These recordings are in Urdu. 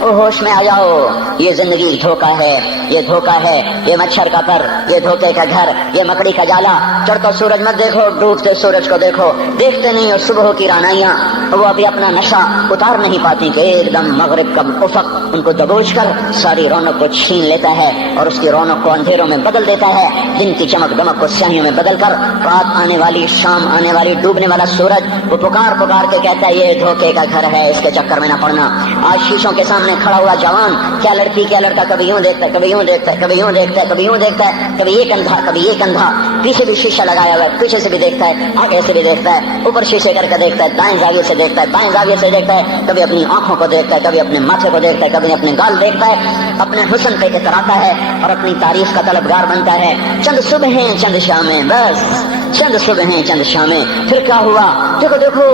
او ہوش میں آ جاؤ، یہ زندگی دھوکا ہے، یہ دھوکا ہے، یہ مچھر کا پر، یہ دھوکے کا گھر، یہ مکڑی کا جالا۔ چڑھتا سورج مت دیکھو، ڈوبتے سورج کو دیکھو، دیکھتے نہیں اور صبح کی رانائیاں وہ ابھی اپنا نشہ اتار نہیں پاتی کہ ایک دم مغرب کا افق ان کو دبوچ کر ساری رونق کو چھین لیتا ہے اور اس کی رونق کو اندھیروں میں بدل دیتا ہے، دن کی چمک دمک کو سیاہیوں میں بدل کر رات آنے والی، شام آنے والی، ڈوبنے والا سورج وہ پکار پکار کے کہتا ہے یہ دھوکے کا گھر ہے، اس کے چکر میں نہ پڑنا۔ آج شیشوں کے سامنے کھڑا ہوا جوان کیا لڑکی کیا لڑکا کبھی یوں دیکھتا ہے، کبھی یوں دیکھتا ہے، کبھی یوں دیکھتا ہے، کبھی یوں دیکھتا ہے، کبھی یہ کندھا کبھی یہ کندھا، پیچھے بھی شیشہ لگایا ہوا ہے، پیچھے سے بھی دیکھتا ہے، آگے سے بھی دیکھتا ہے، اوپر شیشے کر کے دیکھتا ہے، دائیں زاویے سے دیکھتا ہے، بائیں زاویے سے دیکھتا ہے، کبھی اپنی آنکھوں کو دیکھتا ہے، کبھی اپنے ماتھے کو دیکھتا ہے، کبھی اپنے گال دیکھتا ہے، اپنے حسن پہ اتراتا ہے اور اپنی تعریف کا طلبگار بنتا ہے۔ چند صبحیں چند شامیں، بس چند صبحیں چند شامیں، پھر کیا ہوا؟ دیکھو دیکھو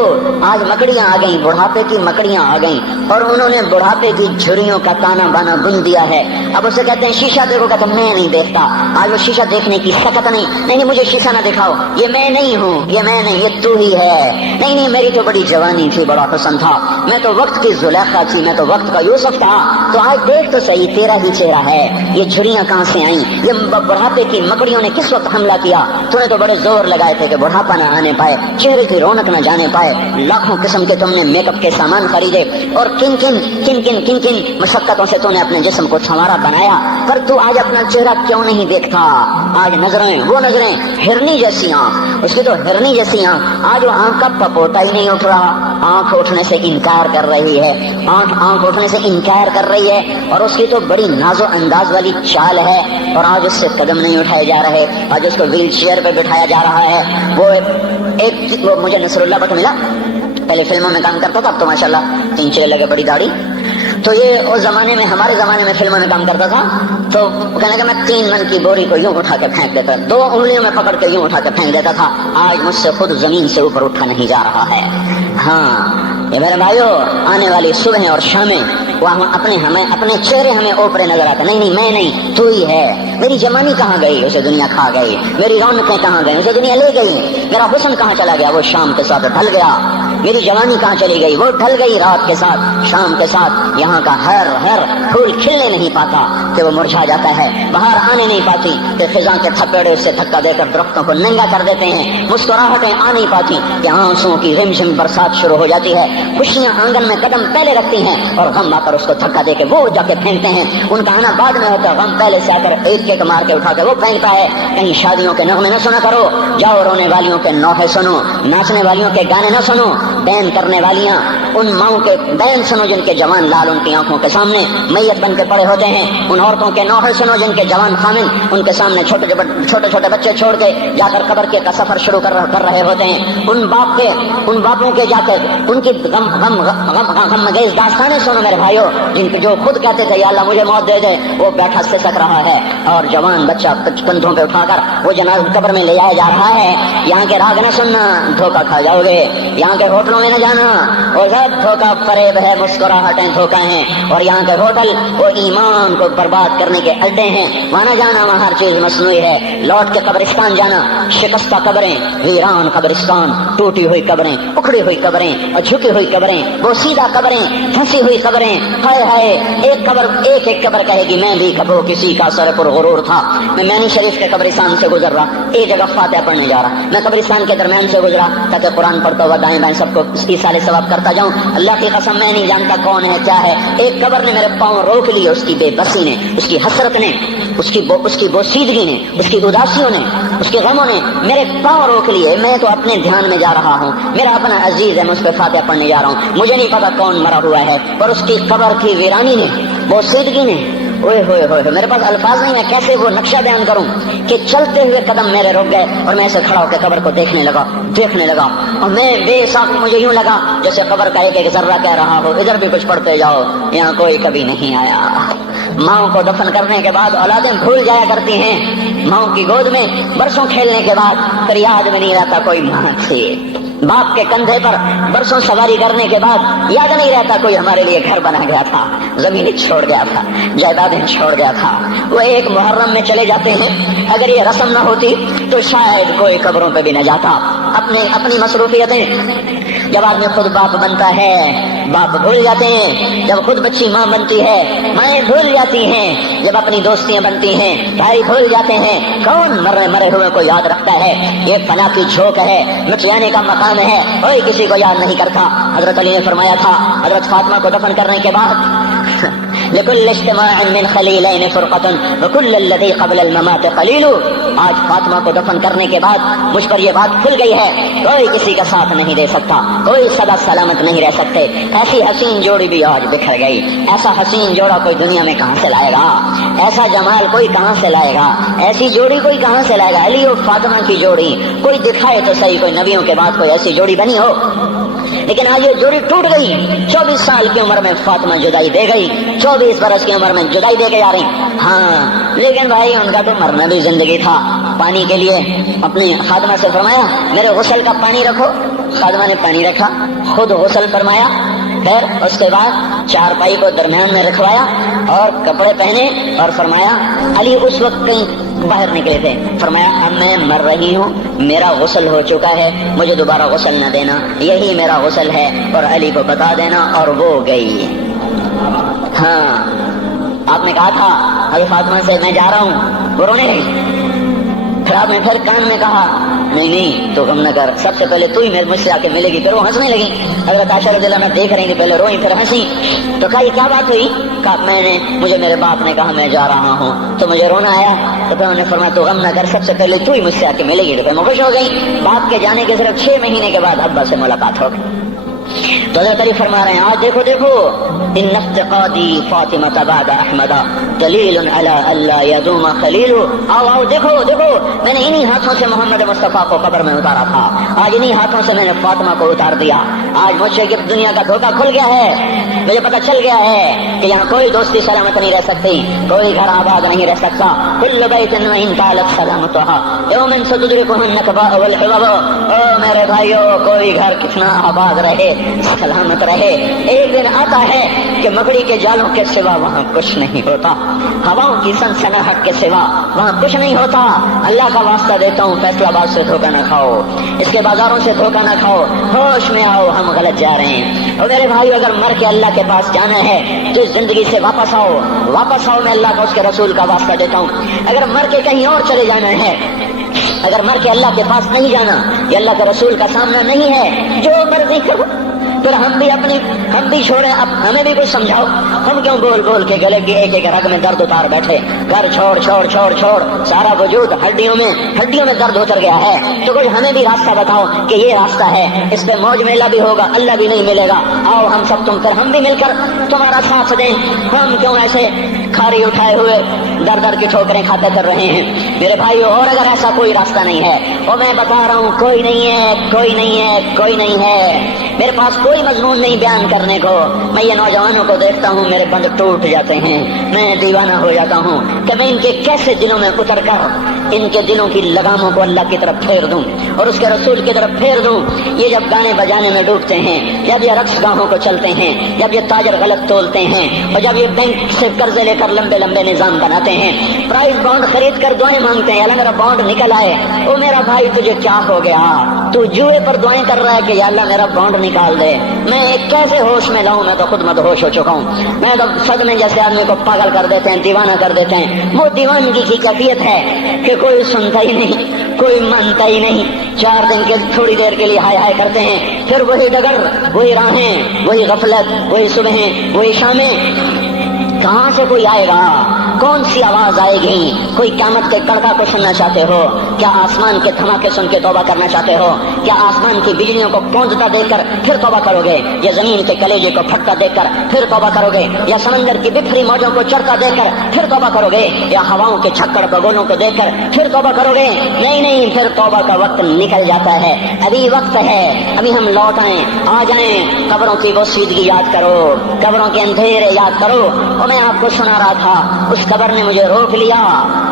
آج مکڑیاں آ گئیں، بڑھاپے کی مکڑیاں آ گئیں اور انہوں نے بڑھاپے کی جھریوں کا تانا بانا بن دیا ہے۔ اب اسے کہتے ہیں شیشہ دیکھو، کہتا میں نہیں دیکھتا۔ آج وہ شیشہ دیکھنے کی سکت نہیں مجھے شیشہ نہ دکھاؤ، یہ میں نہیں ہوں، یہ میں نہیں، یہ تو ہی ہے۔ نہیں میری تو بڑی جوانی تھی، بڑا حسن تھا، میں تو وقت کی زلیخا تھی، میں تو وقت کا یوسف تھا، تو آج دیکھ تو صحیح تیرا ہی چہرہ ہے۔ یہ جھریاں کہاں سے آئیں؟ یہ بڑھاپے کی مکڑیوں نے کس وقت حملہ کیا؟ تو نے تو بڑے زور لگائے تھے کہ بڑھاپا نہ آنے پائے، چہرے کی رونق نہ جانے پائے، لاکھوں قسم کے تم نے میک اپ کے سامان خریدے اور کن کن مشقتوں سے تو نے اپنے جسم کو سنوارا بنایا، پر تو آج اپنا چہرہ کیوں نہیں دیکھتا؟ آج نظریں وہ نظریں ہرنی جیسی آنکھ، اس کی تو ہرنی جیسی آنکھ، آج وہ آنکھ کا پپوتا ہی نہیں اٹھ رہا، آنکھ اٹھنے سے انکار کر رہی ہے، آنکھ اٹھنے سے انکار کر رہی ہے، اور اس کی تو بڑی ناز و انداز والی چال ہے، اور آج اس سے قدم نہیں اٹھائے جا رہے، آج اس کو ویل چیئر پہ بٹھایا جا رہا ہے۔ وہ مجھے نصر اللہ بٹ ملا، پہلے فلموں میں کام کرتا تھا، اب تو ماشاءاللہ 3 چلے لگے، بڑی داڑھی، تو یہ اس زمانے میں، ہمارے زمانے میں فلموں میں کام کرتا تھا، تو کہنے کہ میں 3 من کی بوری کو یوں اٹھا کے پھینک دیتا، 2 انگلیوں میں پکڑ کے یوں اٹھا کے پھینک دیتا تھا، آج مجھ سے خود زمین سے اوپر اٹھا نہیں جا رہا ہے۔ ہاں یہ میرے بھائیو، آنے والی صبح اور شامیں وہ اپنے چہرے ہمیں اوپرے نظر آتے، نہیں میں نہیں، تو ہی ہے۔ میری جوانی کہاں گئی؟ اسے دنیا کھا گئی۔ میری رونقیں کہاں گئی؟ اسے دنیا لے گئی۔ میرا حسن کہاں چلا گیا؟ وہ شام کے ساتھ ڈھل گیا۔ میری جوانی کہاں چلی گئی؟ وہ ڈھل گئی رات کے ساتھ، شام کے ساتھ۔ یہاں کا ہر پھول کھلنے نہیں پاتا کہ وہ مرجھا جاتا ہے، باہر آنے نہیں پاتی کہ خزاں کے تھپیڑے سے دھکا دے کر درختوں کو ننگا کر دیتے ہیں، مسکراہٹیں آ نہیں پاتی کہ آنسوؤں کی رمجم برسات شروع ہو جاتی ہے، خوشیاں آنگن میں قدم پہلے رکھتی ہیں اور غم آ کر اس کو دھکا دے کے وہ جا کے پھینکتے ہیں۔ ان کا آنا بعد میں ہوتا ہے، غم پہلے سے آ کر ایک مار کے اٹھا کے وہ پھینکتا ہے۔ کہیں شادیوں کے نغمے نہ سنا کرو، جاؤ رونے والیوں کے نوحے سنو، ناچنے والیوں کے گانے نہ سنو، بین کرنے والیاں ان ماؤں کے بین سنو جن کے جوان لال ان کی آنکھوں کے سامنے میت بن کے پڑے ہوتے ہیں، ان عورتوں کے نوحے سنو جن کے جوان خامن ان کے سامنے چھوٹے چھوٹے بچے چھوڑ کے جا کر قبر کے سفر شروع کر رہے ہوتے ہیں، ان باپوں کے جا کر ان کی غم گیز داستانیں سنو میرے بھائیو، جن کے جو خود کہتے تھے یا اللہ مجھے موت دے دے، وہ بیٹھا سسک رہا ہے اور جوان بچہ کندھوں پہ اٹھا کر وہ جنازہ قبر میں لے جایا جا رہا ہے۔ یہاں کے راگ نہ سننا، دھوکہ کھا جاؤ گے، یہاں کے ہوٹلوں میں نہ جانا، وہ سب دھوکہ فریب ہے، مسکراہٹیں دھوکہ ہیں، اور یہاں کے ہوٹل وہ ایمان کو برباد کرنے کے اڈے ہیں، وہاں نہ جانا، وہاں ہر چیز مصنوعی ہے۔ لوٹ کے قبرستان جانا، شکستہ قبریں، ویران قبرستان، ٹوٹی ہوئی قبریں، اکھڑی ہوئی قبریں اور جھکی ہوئی قبریں، بوسیدہ قبریں، پھنسی ہوئی قبریں، ہائے ہائے، ایک قبر کہے گی میں بھی کبھی کسی کا سر پر غرور تھا۔ میں مینی شریف کے قبرستان سے گزر رہا، ایک جگہ فاتحہ پڑھنے جا رہا، میں قبرستان کے درمیان سے گزرا تاکہ قرآن پڑھتا ہوا دائیں بائیں سب کو ایصال ثواب کرتا جاؤں۔ اللہ کی قسم میں نہیں جانتا کون ہے کیا ہے، ایک قبر نے میرے پاؤں روک لیے، اس کی بے بسی نے، اس کی حسرت نے، اس کی بوسیدگی نے، اس کی اداسیوں نے، اس کے غموں نے میرے پاؤں روک لیے۔ میں تو اپنے دھیان میں جا رہا ہوں، میرا اپنا عزیز ہے، میں اس پہ فاتحہ پڑھنے جا رہا ہوں، مجھے نہیں پتا کون مرا ہوا ہے، پر اس کی قبر کی ویرانی نے، بوسیدگی نے، اوئے ہوئے ہوئے، میرے پاس الفاظ نہیں ہے کیسے وہ نقشہ بیان کروں کہ چلتے ہوئے قدم میرے رک گئے اور میں ایسے کھڑا ہو کے قبر کو دیکھنے لگا اور میں بے ساکھ، مجھے یوں لگا جیسے قبر کا ایک ذرہ کہہ رہا ہو ادھر بھی کچھ پڑھتے جاؤ، یہاں کوئی کبھی نہیں آیا۔ ماؤں کو دفن کرنے کے بعد اولادیں بھول جایا کرتی ہیں، ماؤں کی گود میں برسوں کھیلنے کے بعد پھر یاد میں نہیں رہتا کوئی ماں تھی، باپ کے کندھے پر برسوں سواری کرنے کے بعد یاد نہیں رہتا کوئی ہمارے لیے گھر بنا گیا تھا، زمین چھوڑ گیا تھا، جائیدادیں چھوڑ گیا تھا۔ وہ ایک محرم میں چلے جاتے ہیں، اگر یہ رسم نہ ہوتی تو شاید کوئی قبروں پہ بھی نہ جاتا۔ اپنی مصروفیتیں، جب آدمی خود باپ بنتا ہے باپ بھول جاتے ہیں جب خود بچی ماں بنتی ہے، مائیں بھول جاتی ہیں جب اپنی دوستیاں بنتی ہیں، بھائی بھول جاتے ہیں، کون مرے ہوئے کو یاد رکھتا ہے؟ یہ فنا کی جھوک ہے، مٹ جانے کا مقام ہے، کوئی کسی کو یاد نہیں کرتا۔ حضرت علی نے فرمایا تھا حضرت فاطمہ کو دفن کرنے کے بعد لكل اجتماع من خليلين فرقة وكل الذي قبل الممات قليل۔ آج فاطمہ کو دفن کرنے کے بعد مجھ پر یہ بات کھل گئی ہے، کوئی کسی کا ساتھ نہیں دے سکتا، کوئی سدا سلامت نہیں رہ سکتے۔ ایسی حسین جوڑی بھی آج بکھر گئی، ایسا حسین جوڑا کوئی دنیا میں کہاں سے لائے گا؟ ایسا جمال کوئی کہاں سے لائے گا؟ ایسی جوڑی کوئی کہاں سے لائے گا؟ علی اور فاطمہ کی جوڑی کوئی دکھائے تو صحیح، کوئی نبیوں کے بعد کوئی ایسی جوڑی بنی ہو؟ لیکن آج یہ جوڑی ٹوٹ گئی۔ 24 سال کی عمر میں فاطمہ جدائی دے گئی، 24 برس کی عمر میں جدائی دے کے جا رہی۔ ہاں لیکن بھائی ان کا تو مرنا بھی زندگی تھا۔ پانی کے لیے اپنی خادمہ سے فرمایا میرے غسل کا پانی رکھو، خادمہ نے پانی رکھا، خود غسل فرمایا، پھر اس کے بعد چارپائی کو درمیان میں رکھوایا اور کپڑے پہنے اور فرمایا علی اس وقت کہیں باہر نکلے تھے، فرمایا اب میں مر رہی ہوں، میرا غسل ہو چکا ہے، مجھے دوبارہ غسل نہ دینا، یہی میرا غسل ہے اور علی کو بتا دینا، اور وہ گئی۔ ہاں آپ نے کہا تھا حضرت فاطمہ سے میں جا رہا ہوں، وہ رونے لگی، پھر آپ نے پھر کان میں کہا نہیں تو غم نہ کر، سب سے پہلے تو ہی مجھ سے آ کے ملے گی۔ پھر وہ ہنسنے لگی، حضرت عائشہ رضی اللہ عنہا دیکھ رہی تھی، پہلے روئی پھر ہنسی، تو کہا یہ کیا بات ہوئی؟ کہا مجھے میرے باپ نے کہا میں جا رہا ہوں تو مجھے رونا آیا، تو پھر انہوں نے فرمایا تو غم نہ کر، سب سے پہلے تو ہی مجھ سے آ کے ملے گی۔ تو پھر میں خوش ہو گئی۔ باپ کے جانے کے صرف 6 مہینے کے بعد ابا سے ملاقات ہو گئی۔ تو حضرت علی فرما رہے ہیں آج دیکھو دیکھو ان افتقادی فاطمہ بعد احمد دلیل علی اللہ یدوم خلیل۔ آؤ آؤ دیکھو دیکھو، میں نے انہی ہاتھوں سے محمد مصطفیٰ کو قبر میں اتارا تھا، آج انہی ہاتھوں سے میں نے فاطمہ کو اتار دیا۔ آج مجھ سے دنیا کا دھوکہ کھل گیا ہے، مجھے پتہ چل گیا ہے کہ یہاں کوئی دوستی سلامت نہیں رہ سکتی، کوئی گھر آباد نہیں رہ سکتا۔ کل بیت وان طالت سلامتها یوم ستدرکہ النکباء والحباب۔ او میرے بھائیو، کوئی گھر کتنا آباد رہے، سلامت رہے، ایک دن آتا ہے کہ مکڑی کے جالوں کے سوا وہاں کچھ نہیں ہوتا، ہواؤں کی سنسناہٹ کے سوا وہاں کچھ نہیں ہوتا۔ اللہ کا واسطہ دیتا ہوں فیصلہ آباد سے دھوکہ نہ کھاؤ، اس کے بازاروں سے دھوکہ نہ کھاؤ، ہوش میں آؤ، ہم غلط جا رہے ہیں۔ اور میرے بھائی اگر مر کے اللہ کے پاس جانا ہے تو اس زندگی سے واپس آؤ، واپس آؤ، میں اللہ کا اس کے رسول کا واسطہ دیتا ہوں۔ اگر مر کے کہیں اور چلے جانا ہے، اگر مر کے اللہ کے پاس نہیں جانا یا اللہ کے رسول کا سامنا نہیں ہے، جو مرضی کرو، پھر ہم بھی چھوڑیں، اب ہمیں بھی کچھ سمجھاؤ، ہم کیوں بول بول کے گلے کی ایک ایک رگ میں درد اتار بیٹھے؟ گھر چھوڑ چھوڑ چھوڑ چھوڑ، سارا وجود ہڈیوں میں درد اتر گیا ہے، تو کوئی ہمیں بھی راستہ بتاؤ کہ یہ راستہ ہے، اس پہ موج میلہ بھی ہوگا، اللہ بھی نہیں ملے گا، آؤ ہم سب تم کر ہم بھی مل کر تمہارا ساتھ دیں۔ ہم کیوں ایسے کھاری اٹھائے ہوئے در در کی ٹھوکریں کھاتے کر رہے ہیں میرے بھائیو؟ اور اگر ایسا کوئی راستہ نہیں ہے، اور میں بتا رہا ہوں کوئی نہیں ہے، کوئی نہیں ہے، کوئی نہیں ہے، میرے پاس کوئی مضمون نہیں بیان کرنے کو۔ میں یہ نوجوانوں کو دیکھتا ہوں، میرے بند ٹوٹ جاتے ہیں، میں دیوانہ ہو جاتا ہوں کہ میں ان کے کیسے دلوں میں اتر کر ان کے دلوں کی لگاموں کو اللہ کی طرف پھیر دوں اور اس کے رسول کی طرف پھیر دوں۔ یہ جب گانے بجانے میں ڈوبتے ہیں، جب یہ رقص گاہوں کو چلتے ہیں، جب یہ تاجر غلط تولتے ہیں، اور جب یہ بینک سے قرضے لے کر لمبے لمبے نظام بناتے ہیں، پرائز بانڈ خرید کر دعائیں مانگتے ہیں اللہ میرا بانڈ نکل آئے۔ او میرا بھائی تجھے کیا ہو گیا؟ تو جوئے پر دعائیں کر رہا ہے کہ یا اللہ میرا بانڈ نکال دے۔ میں کیسے ہوش میں لاؤں؟ میں تو خود مدہوش ہو چکا ہوں۔ میں تو صدمے جیسے آدمی کو پاگل کر دیتے ہیں، دیوانہ کر دیتے ہیں۔ وہ دیوانگی کی کیفیت ہے کہ کوئی سنتا ہی نہیں، کوئی مانتا ہی نہیں، 4 دن کے تھوڑی دیر کے لیے ہائے ہائے کرتے ہیں، پھر وہی ڈگر، وہی راہیں، وہی غفلت، وہی صبحیں، وہی شامیں۔ کہاں سے کوئی آئے گا؟ کون سی آواز آئے گی؟ کوئی قیامت کے کڑکا کو سننا چاہتے ہو؟ کیا آسمان کے دھماکے سن کے توبہ کرنا چاہتے ہو؟ کیا آسمان کی بجلیوں کو گونجتا دیکھ کر پھر توبہ کرو گے؟ یا زمین کے کلیجے کو پھٹتا دیکھ کر پھر توبہ کرو گے؟ یا سمندر کی بکھری موجوں کو چڑھتا دیکھ کر پھر توبہ کرو گے؟ یا ہواؤں کے چھکڑ بگولوں کو دیکھ کر پھر توبہ کرو گے؟ نہیں نہیں، پھر توبہ کا وقت نکل جاتا ہے، ابھی وقت ہے، ابھی ہم لوٹ آئیں، آ جائیں۔ قبروں کی وہ سیدگی یاد کرو، قبروں کے اندھیرے یاد کرو۔ اور میں آپ کو سنا رہا تھا، اس قبر نے مجھے روک لیا،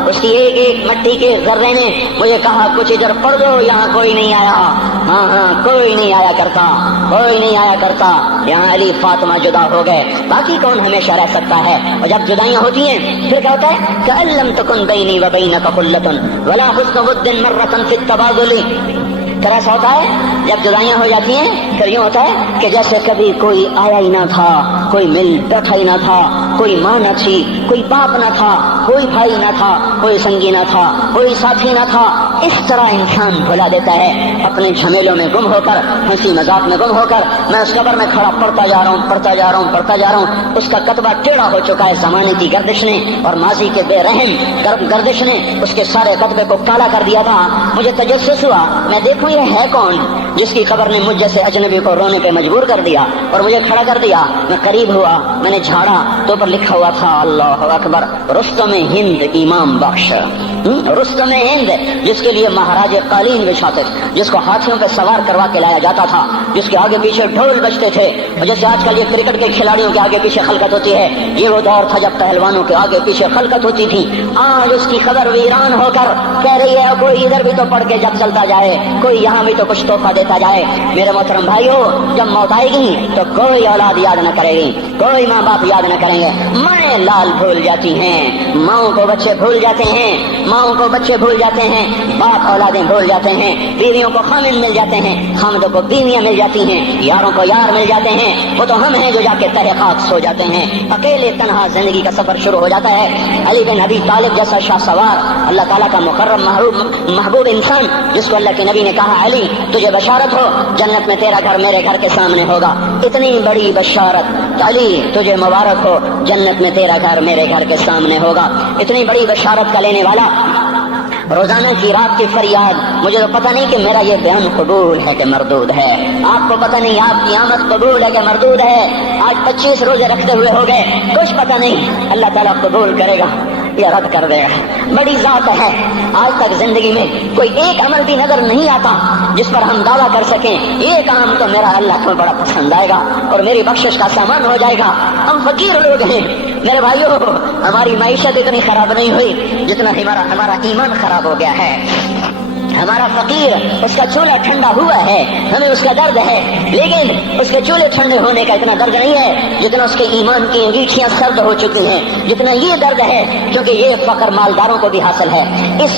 اس کی ایک ایک مٹی کے ذرے نے مجھے کہا کچھ ادھر پڑھ دو، یہاں کوئی نہیں آیا۔ ہاں کوئی نہیں آیا کرتا، کوئی نہیں آیا کرتا، یہاں علی فاطمہ جدا ہو گئے، باقی کون ہمیشہ رہ سکتا ہے؟ اور جب جدائیاں ہوتی ہیں پھر کیا ہوتا ہے؟ كأن لم تكن بيني وبينك خلة ولا حسن ود مرة في التبادل۔ پھر ایسا ہوتا ہے جب جدائیاں ہو جاتی ہیں پھر یوں ہوتا ہے کہ جیسے کبھی کوئی آیا ہی نہ تھا، کوئی مل بیٹھا ہی نہ تھا، کوئی ماں نہ تھی، کوئی باپ نہ تھا، کوئی بھائی نہ تھا، کوئی سنگی نہ تھا، کوئی ساتھی نہ تھا. اس طرح انسان بھلا دیتا ہے اپنے جھمیلوں میں گم ہو کر، ہنسی مذاق میں گم ہو کر. میں اس قبر میں کھڑا پڑھتا جا رہا ہوں، پڑھتا جا رہا ہوں، پڑھتا جا رہا ہوں. اس کا کتبہ ٹیڑھا ہو چکا ہے زمانے کی گردش نے اور ماضی کے بے رحم گردش نے اس کے سارے کتبے کو کالا کر دیا تھا. مجھے تجسس ہوا، میں دیکھوں یہ ہے کون جس کی خبر نے مجھ جیسے اجنبی کو رونے پہ مجبور کر دیا اور مجھے کھڑا کر دیا. میں قریب ہوا، میں نے جھاڑا تو اوپر لکھا ہوا تھا اللہ اکبر، رستم ہند امام بخش. رستم ہند جس کے لیے مہاراج قالین بچھاتے، جس کو ہاتھیوں پہ سوار کروا کے لایا جاتا تھا، جس کے آگے پیچھے ڈھول بجتے تھے. اور جیسے آج کل یہ کرکٹ کے کھلاڑیوں کے آگے پیچھے خلقت ہوتی ہے، یہ وہ دور تھا جب پہلوانوں کے آگے پیچھے خلقت ہوتی تھی. آج اس کی خبر ویران ہو کر کہہ رہی ہے کوئی ادھر بھی تو پڑھ کے جب چلتا جائے، کوئی یہاں بھی تو کچھ تحفہ دیتا جائے. میرے محترم بھائیو، جب موت آئے گی تو کوئی اولاد یاد نہ کرے گی، کوئی ماں باپ یاد نہ کریں گے. مائیں لال بھول جاتی ہیں، ماؤں کو بچے بھول جاتے ہیں، ماؤں کو بچے بھول جاتے ہیں، باپ اولادیں بھول جاتے ہیں، بیویوں کو خامن مل جاتے ہیں، خامدوں کو بیویاں مل جاتی ہیں، یاروں کو یار مل جاتے ہیں. وہ تو ہم ہیں جو جا کے تہہ خاک سو جاتے ہیں. اکیلے تنہا زندگی کا سفر شروع ہو جاتا ہے. علی بن ابی طالب جیسا شاہ سوار، اللہ تعالیٰ کا مقرب محبوب انسان، جس کو اللہ کے نبی نے کہا علی تجھے بشارت ہو جنت میں تیرا گھر میرے گھر کے سامنے ہوگا. اتنی بڑی بشارت، علی تجھے مبارک ہو جنت میں تیرا گھر میرے گھر کے سامنے ہوگا. اتنی بڑی بشارت کا لینے والا روزانہ کی رات کی فریاد. مجھے تو پتہ نہیں کہ میرا یہ بیان قبول ہے کہ مردود ہے. آپ کو پتہ نہیں آپ کی آمد قبول ہے کہ مردود ہے. آج 25 روزے رکھتے ہوئے ہو گئے، کچھ پتہ نہیں اللہ تعالیٰ قبول کرے گا یا رد کر دے گا. بڑی ذات ہے. آج تک زندگی میں کوئی ایک عمل بھی نظر نہیں آتا جس پر ہم دعویٰ کر سکیں یہ کام تو میرا اللہ کو بڑا پسند آئے گا اور میری بخشش کا سامان ہو جائے گا. ہم فقیر لوگ ہیں میرے بھائیو. ہماری معیشت اتنی خراب نہیں ہوئی جتنا ہمارا ایمان خراب ہو گیا ہے. ہمارا فقیر اس کا چولہا ٹھنڈا ہوا ہے، ہمیں اس کا درد ہے، لیکن اس کے چولہے ٹھنڈے ہونے کا اتنا درد نہیں ہے جتنا اس کے ایمان کی انگیٹھیاں سرد ہو چکی ہیں، جتنا یہ درد ہے. کیونکہ یہ فقر مالداروں کو بھی حاصل ہے.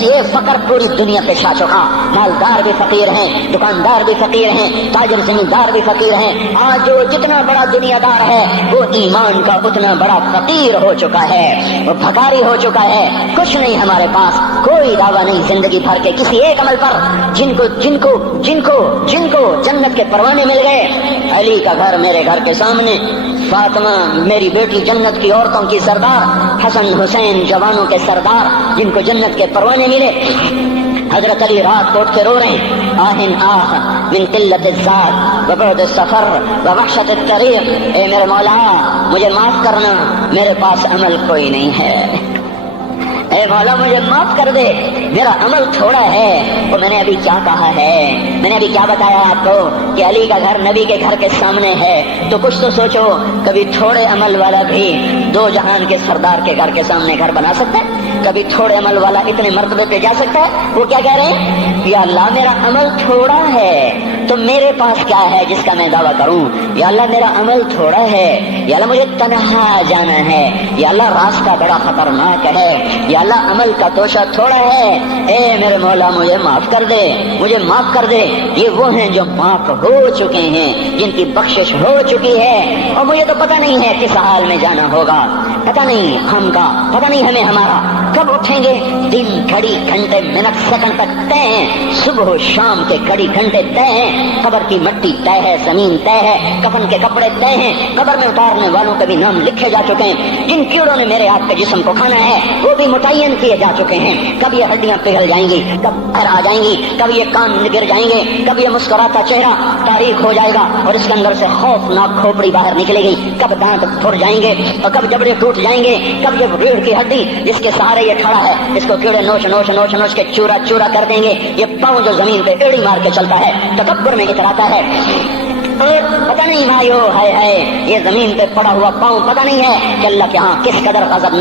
یہ فقر پوری دنیا پہ چھا چکا. مالدار بھی فقیر ہیں، دکاندار بھی فقیر ہیں، تاجر زمیندار بھی فقیر ہیں. آج جو جتنا بڑا دنیا دار ہے وہ ایمان کا اتنا بڑا فقیر ہو چکا ہے، وہ بھکاری ہو چکا ہے. کچھ نہیں ہمارے پاس، کوئی دعویٰ نہیں زندگی بھر کے کسی ایک عمل پر جن کو جنت کے پروانے مل گئے. علی کا گھر میرے گھر کے سامنے، فاطمہ میری بیٹی جنت کی عورتوں کی سردار، حسن حسین جوانوں کے سردار جن کو جنت کے پروانے ملے. حضرت علی رات کو اٹھ کے رو رہے ہیں، آہن آہ من قلت الذات وبعد السفر ووحشت الطریق. اے میرے مولا مجھے معاف کرنا، میرے پاس عمل کوئی نہیں ہے. اے مولا مجھے معاف کر دے، میرا عمل تھوڑا ہے. اور میں نے ابھی کیا کہا ہے، میں نے ابھی کیا بتایا آپ کو کہ علی کا گھر نبی کے گھر کے سامنے ہے. تو کچھ تو سوچو، کبھی تھوڑے عمل والا بھی دو جہان کے سردار کے گھر کے سامنے گھر بنا سکتا ہے؟ کبھی تھوڑے عمل والا اتنے مرتبے پہ جا سکتا ہے؟ وہ کیا کہہ رہے ہیں، یا اللہ میرا عمل تھوڑا ہے تو میرے پاس کیا ہے جس کا میں دعویٰ کروں. یا اللہ میرا عمل تھوڑا ہے، یا اللہ مجھے تنہا جانا ہے، یا اللہ راستہ بڑا خطرناک ہے، یا اللہ عمل کا توشہ تھوڑا ہے. اے میرے مولا مجھے معاف کر دے، مجھے معاف کر دے. یہ وہ ہیں جو معاف ہو چکے ہیں، جن کی بخشش ہو چکی ہے. اور مجھے تو پتہ نہیں ہے کس حال میں جانا ہوگا، پتہ نہیں ہم کا، پتہ نہیں ہمیں ہمارا کب اٹھیں گے. دن گھڑی گھنٹے منٹ سیکنڈ تک طے ہیں، صبح و شام کے گھڑی گھنٹے طے ہیں. قبر کی مٹی طے ہے، زمین طے ہے، کفن کے کپڑے طے ہیں. قبر میں اتارنے والوں کے بھی نام لکھے جا چکے ہیں. جن کیڑوں نے میرے آپ کے جسم کو کھانا ہے وہ بھی متعین کیے جا چکے ہیں. کب یہ ہڈیاں پگھل جائیں گی، کب پھر آ جائیں گی، کب یہ کان گر جائیں گے، کب یہ مسکراتا چہرہ تاریخ ہو جائے گا اور اس کے اندر سے خوفناک کھوپڑی باہر نکلے گی، کب دانت پھر جائیں گے اور کب جبڑے ٹوٹ جائیں گے، کب یہ ریڑھ کی ہڈی جس کے سہارے یہ کھڑا ہے اس کو کیڑے نوچ نوچ نوچ نوچ کے چورا چورا کر دیں گے. یہ پاؤں جو زمین پہ ایڑی مار کے چلتا ہے تکبر میں اتراتا ہے. پتہ نہیں بھائیو، ہے یہ زمین پہ پڑا ہوا پاؤں پتہ نہیں ہے کہ اللہ کے ہاں کس قدر غضب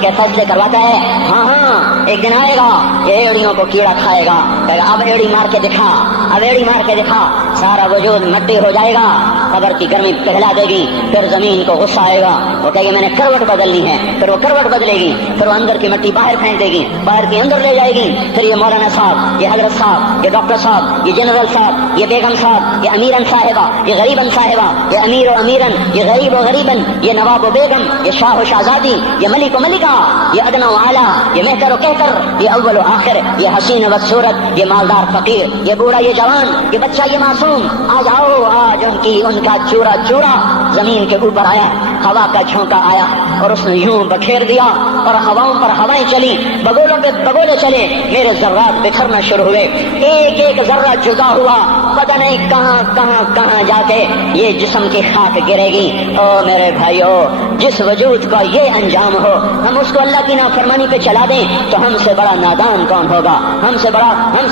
کے فیصلے کرواتا ہے. ہاں ایک دن آئے گا یہ ایڑیوں کو کیڑا کھائے گا، اب ایڑی مار کے دکھا، اب ایڑی مار کے دکھا. سارا وجود مٹی ہو جائے گا قبر کی گرمی پہلا دے گی، پھر زمین کو غصہ آئے گا، وہ کہے گی میں نے کروٹ بدلنی ہے، پھر وہ کروٹ بدلے گی، پھر وہ اندر کی مٹی باہر پھینک دے گی، باہر کی اندر لے جائے گی، پھر یہ مولانا صاحب، یہ حضرت صاحب، یہ ڈاکٹر صاحب، یہ جنرل صاحب، یہ بیگم صاحب، یہ امیرن صاحبہ، یہ غریبن صاحبہ، یہ امیر و امیرن، یہ غریب و غریبن، یہ نواب و بیگم، یہ شاہ و شہزادی، یہ ملک و ملکہ، یہ ادنا و اعلیٰ، یہ مہتر و کہتر، یہ اول و آخر، یہ حسین و بدصورت، یہ مالدار فقیر، یہ بوڑھا یہ جوان، یہ بچہ یہ معصوم، آج آؤ، آج ان کا چورا چورا زمین کے اوپر آیا، ہوا کا جھونکا آیا اور اس نے یوں بکھیر دیا اور ہواؤں پر ہوائیں چلی، بگولوں پہ بگولے چلے، میرے ذرات بکھرنا شروع ہوئے، ایک ایک ذرہ جدا ہوا، پتہ نہیں کہاں کہاں کہاں جا کے یہ جسم کی خاک گرے گی۔ او میرے بھائیو، جس وجود کا یہ انجام ہو، ہم اس کو اللہ کی نافرمانی پہ چلا دیں تو ہم سے بڑا نادان کون ہوگا، ہم سے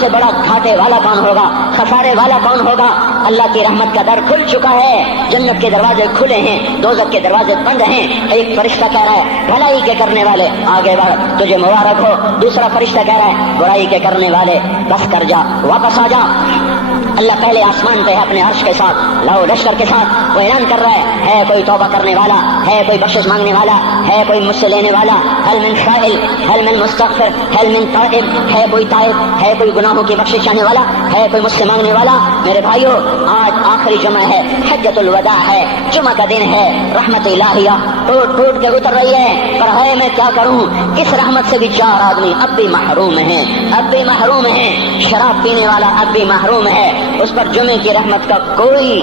بڑا گھاٹے والا کون ہوگا، خسارے والا کون ہوگا۔ اللہ کی رحمت کا در کھل چکا ہے، جنت کے دروازے کھلے ہیں، دوزخ کے دروازے بند ہیں۔ ایک فرشتہ کہہ رہا ہے بھلائی کے کرنے والے آگے بڑھ، تجھے مبارک ہو۔ دوسرا فرشتہ کہہ رہا ہے برائی کے کرنے والے بس کر جا، واپس آ جا۔ اللہ پہلے آسمان پہ ہے اپنے عرش کے ساتھ، لاؤ لشکر کے ساتھ، وہ اعلان کر رہا ہے کوئی توبہ کرنے والا، ہے کوئی بخشش مانگنے والا، ہے کوئی مجھ سے لینے والا، هل من سائل، هل من مستغفر، هل من تائب، ہے کوئی تائب، ہے کوئی گناہوں کی بخشش چاہنے والا، ہے کوئی مجھ سے مانگنے والا۔ میرے بھائیو، آج آخری جمعہ ہے، حجۃ الوداع ہے، جمعہ کا دن ہے، رحمت الہیہ ٹوٹ ٹوٹ کے اتر رہی ہے، پر ہے میں کیا کروں، اس رحمت سے بھی 4 آدمی اب بھی محروم ہیں، اب بھی محروم ہیں۔ شراب پینے والا اب بھی محروم ہے، اس پر جمعے کی رحمت کا کوئی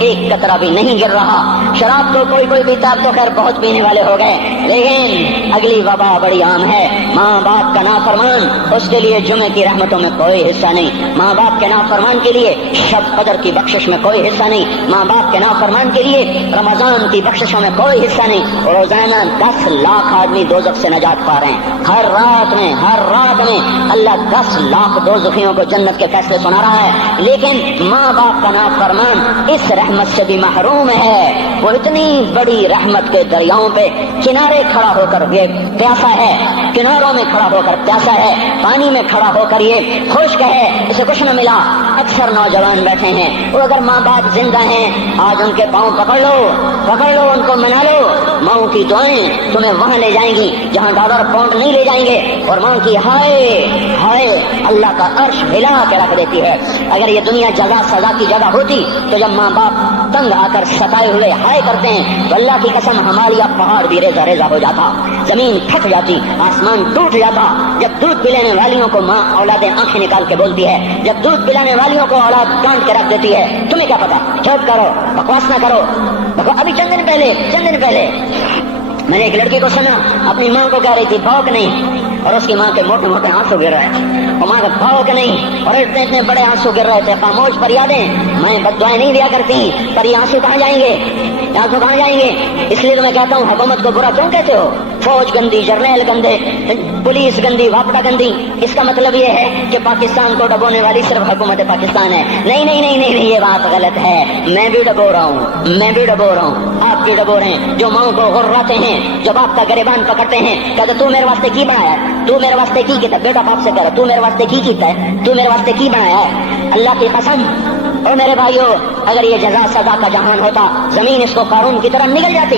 ایک قطرہ بھی نہیں گر رہا۔ شراب تو کوئی پیتا، تو خیر بہت پینے والے ہو گئے، لیکن اگلی وبا بڑی عام ہے، ماں باپ کا نافرمان، اس کے لیے جمعے کی رحمتوں میں کوئی حصہ نہیں، ماں باپ کے نافرمان کے لیے شب قدر کی بخشش میں کوئی حصہ نہیں، ماں باپ کے نافرمان کے لیے رمضان کی بخششوں میں کوئی حصہ نہیں۔ روزانہ 10 لاکھ آدمی دوزخ سے نجات پا رہے ہیں، ہر رات میں اللہ 10 لاکھ دوزخیوں کو جنت کے فیصلے سنا رہا ہے، لیکن ماں باپ کا نافرمان اس رحمت سے بھی محروم ہے۔ وہ اتنی بڑی رحمت کے دریاؤں پہ کنارے کھڑا ہو کر یہ پیاسا ہے، کناروں میں کھڑا ہو کر پیاسا ہے، پانی میں کھڑا ہو کر یہ خشک ہے، اسے کچھ نہ ملا۔ اکثر نوجوان بیٹھے ہیں، وہ اگر ماں باپ زندہ ہیں آج ان کے پاؤں پکڑ لو، ان کو منا لو، ماؤں کی دعائیں تمہیں وہاں لے جائیں گی جہاں ڈالر پاؤنڈ نہیں لے جائیں گے، اور ماں کی ہائے اللہ کا عرش ہلا کے رکھ دیتی ہے۔ اگر یہ دنیا جزا سزا کی جگہ ہوتی تو جب ماں باپ تنگ آ کر ستائے ہوئے ہائے کرتے ہیں تو اللہ کی قسم ہمارا پہاڑ بھی ریزہ ریزہ ہو جاتا، زمین پھٹ جاتی، آسمان ٹوٹ جاتا۔ جب دودھ پلانے والیوں کو ماں اولادیں آنکھیں نکال کے بولتی ہے، جب دودھ پلانے والیوں کو اولاد ڈانٹ کے رکھ دیتی ہے، تمہیں کیا پتا، چپ کرو، بکواس نہ کرو۔ ابھی چند دن پہلے میں نے ایک لڑکی کو سنا، اپنی ماں کو کہہ رہی تھی بھوک نہیں، اور اس کی ماں کے موٹے موٹے آنسو گر رہے تھے، اور ماں کا بھوک نہیں، اور اتنے بڑے آنسو گر رہے تھے۔ خاموش فریادیں، میں بد دعائیں نہیں دیا کرتی، پر یہ آنسو کہاں جائیں گے، اس لیے تو میں کہتا ہوں حکومت کو برا کیوں کہتے ہو؟ فوج گندی، جرنیل گندے، پولیس گندی، واپڈا گندی، اس کا مطلب یہ ہے کہ پاکستان کو ڈبونے والی صرف حکومت پاکستان ہے۔ نہیں، یہ بات غلط ہے، میں بھی ڈبو رہا ہوں، آپ بھی ڈبو رہے ہیں، جو ماں کو غراتے ہیں، جو باپ کا گریبان پکڑتے ہیں، کہتے تو میرے واسطے کی بنایا ہے، تو میرے واسطے کی کیتا، بیٹا باپ سے کہہ رہا تو میرے واسطے کی کیتا ہے، تو میرے واسطے کی بنایا ہے۔ اللہ کی قسم، اور میرے بھائیو، اگر یہ جزا سزا کا جہان ہوتا، زمین اس کو قارون کی طرح نگل جاتی۔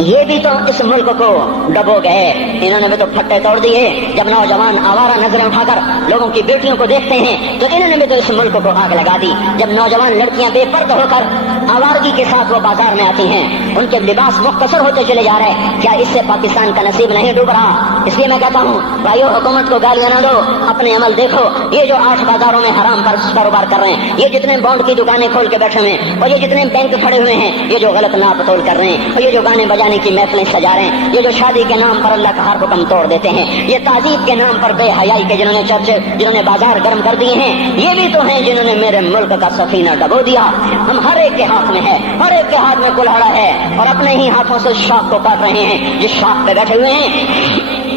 یہ بھی تو اس ملک کو ڈبو گئے، انہوں نے بھی تو پھٹے توڑ دیے۔ جب نوجوان آوارہ نظریں اٹھا کر لوگوں کی بیٹیوں کو دیکھتے ہیں تو انہوں نے بھی تو اس ملک کو آگ لگا دی۔ جب نوجوان لڑکیاں بے پردہ ہو کر آوارگی کے ساتھ وہ بازار میں آتی ہیں، ان کے لباس مختصر ہوتے چلے جا رہے ہیں، کیا اس سے پاکستان کا نصیب نہیں ڈوب رہا؟ اس لیے میں کہتا ہوں بھائیو، حکومت کو گالیاں نہ دو، اپنے عمل دیکھو۔ یہ جو 8 بازاروں میں حرام پر کاروبار کر رہے ہیں، یہ جتنے بانڈ کی دکانیں کھول کے بیٹھے ہوئے ہیں، اور یہ جتنے بینک کھڑے ہوئے ہیں، یہ جو غلط ناپ تول کر رہے ہیں، اور یہ جو گانے بجانے کی محفلیں سجا رہے ہیں، یہ جو شادی کے نام پر اللہ کا ہر حکم توڑ دیتے ہیں، یہ تعذیب کے نام پر بے حیائی کے جنہوں نے بازار گرم کر دیے ہیں، یہ بھی تو ہیں جنہوں نے میرے ملک کا سفینہ ڈبو دیا۔ ہم ہر ایک کے ہاتھ میں ہے، ہر ایک کے ہاتھ میں کلہاڑا ہے، اور اپنے ہی ہاتھوں سے شاخ کو کاٹ رہے ہیں، جس شاخ پہ بیٹھے ہوئے ہیں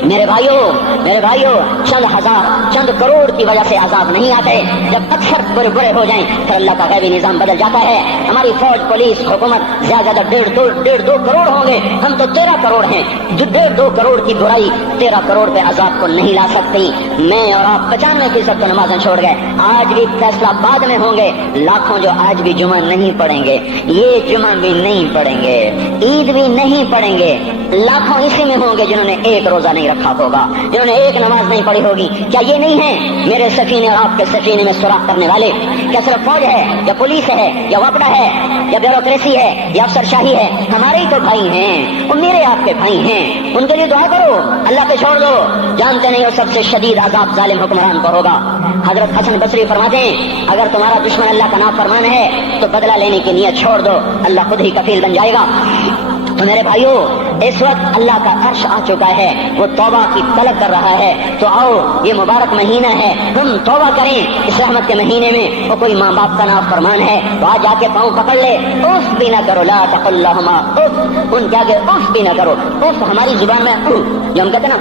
میرے بھائیوں چند ہزار چند کروڑ کی وجہ سے عذاب نہیں آتے، جب اکثر برے ہو جائیں پھر اللہ کا غیبی نظام بدل جاتا ہے۔ ہماری فوج، پولیس، حکومت زیادہ 1.5-2 کروڑ ہوں گے، ہم تو 13 کروڑ ہیں، جو 1.5-2 کروڑ کی برائی 13 کروڑ پہ عذاب کو نہیں لا سکتی۔ میں اور آپ 95% تو نمازیں چھوڑ گئے، آج بھی فیصلہ بعد میں ہوں گے، لاکھوں جو آج بھی جمعہ نہیں پڑھیں گے، یہ جمعہ بھی نہیں پڑھیں گے، عید بھی نہیں پڑھیں گے، لاکھوں اسی میں ہوں گے جنہوں نے ایک روزہ نہیں رکھا ہوگا، جنہوں نے ایک نماز نہیں پڑھی ہوگی۔ کیا یہ نہیں ہے میرے سفینے اور آپ کے سفینے میں سوراخ کرنے والے؟ کیا صرف فوج ہے یا پولیس ہے یا وقڑا ہے یا بیوروکریسی ہے یا افسر شاہی ہے؟ ہمارے ہی تو بھائی ہیں، وہ میرے آپ کے بھائی ہیں، ان کے لیے دعا کرو، اللہ پہ چھوڑ دو، جانتے نہیں وہ سب سے شدید عذاب ظالم حکمران کو ہوگا۔ حضرت حسن بصری فرماتے ہیں اگر تمہارا دشمن اللہ کا نافرمان ہے تو بدلہ لینے کی نیت چھوڑ دو، اللہ خود ہی کفیل بن جائے گا۔ تو میرے بھائیوں، اس وقت اللہ کا عرش آ چکا ہے، وہ توبہ کی طلب کر رہا ہے، تو آؤ یہ مبارک مہینہ ہے، ہم توبہ کریں۔ اس رحمت کے مہینے میں وہ کوئی ماں باپ کا نافرمان ہے تو آج جا کے پاؤں پکڑ لے، اف بھی نہ کرو، لا تقل لہما اف، ان کے آگے اف بھی نہ کرو۔ اف ہماری زبان میں جو ہم کہتے ہیں نا،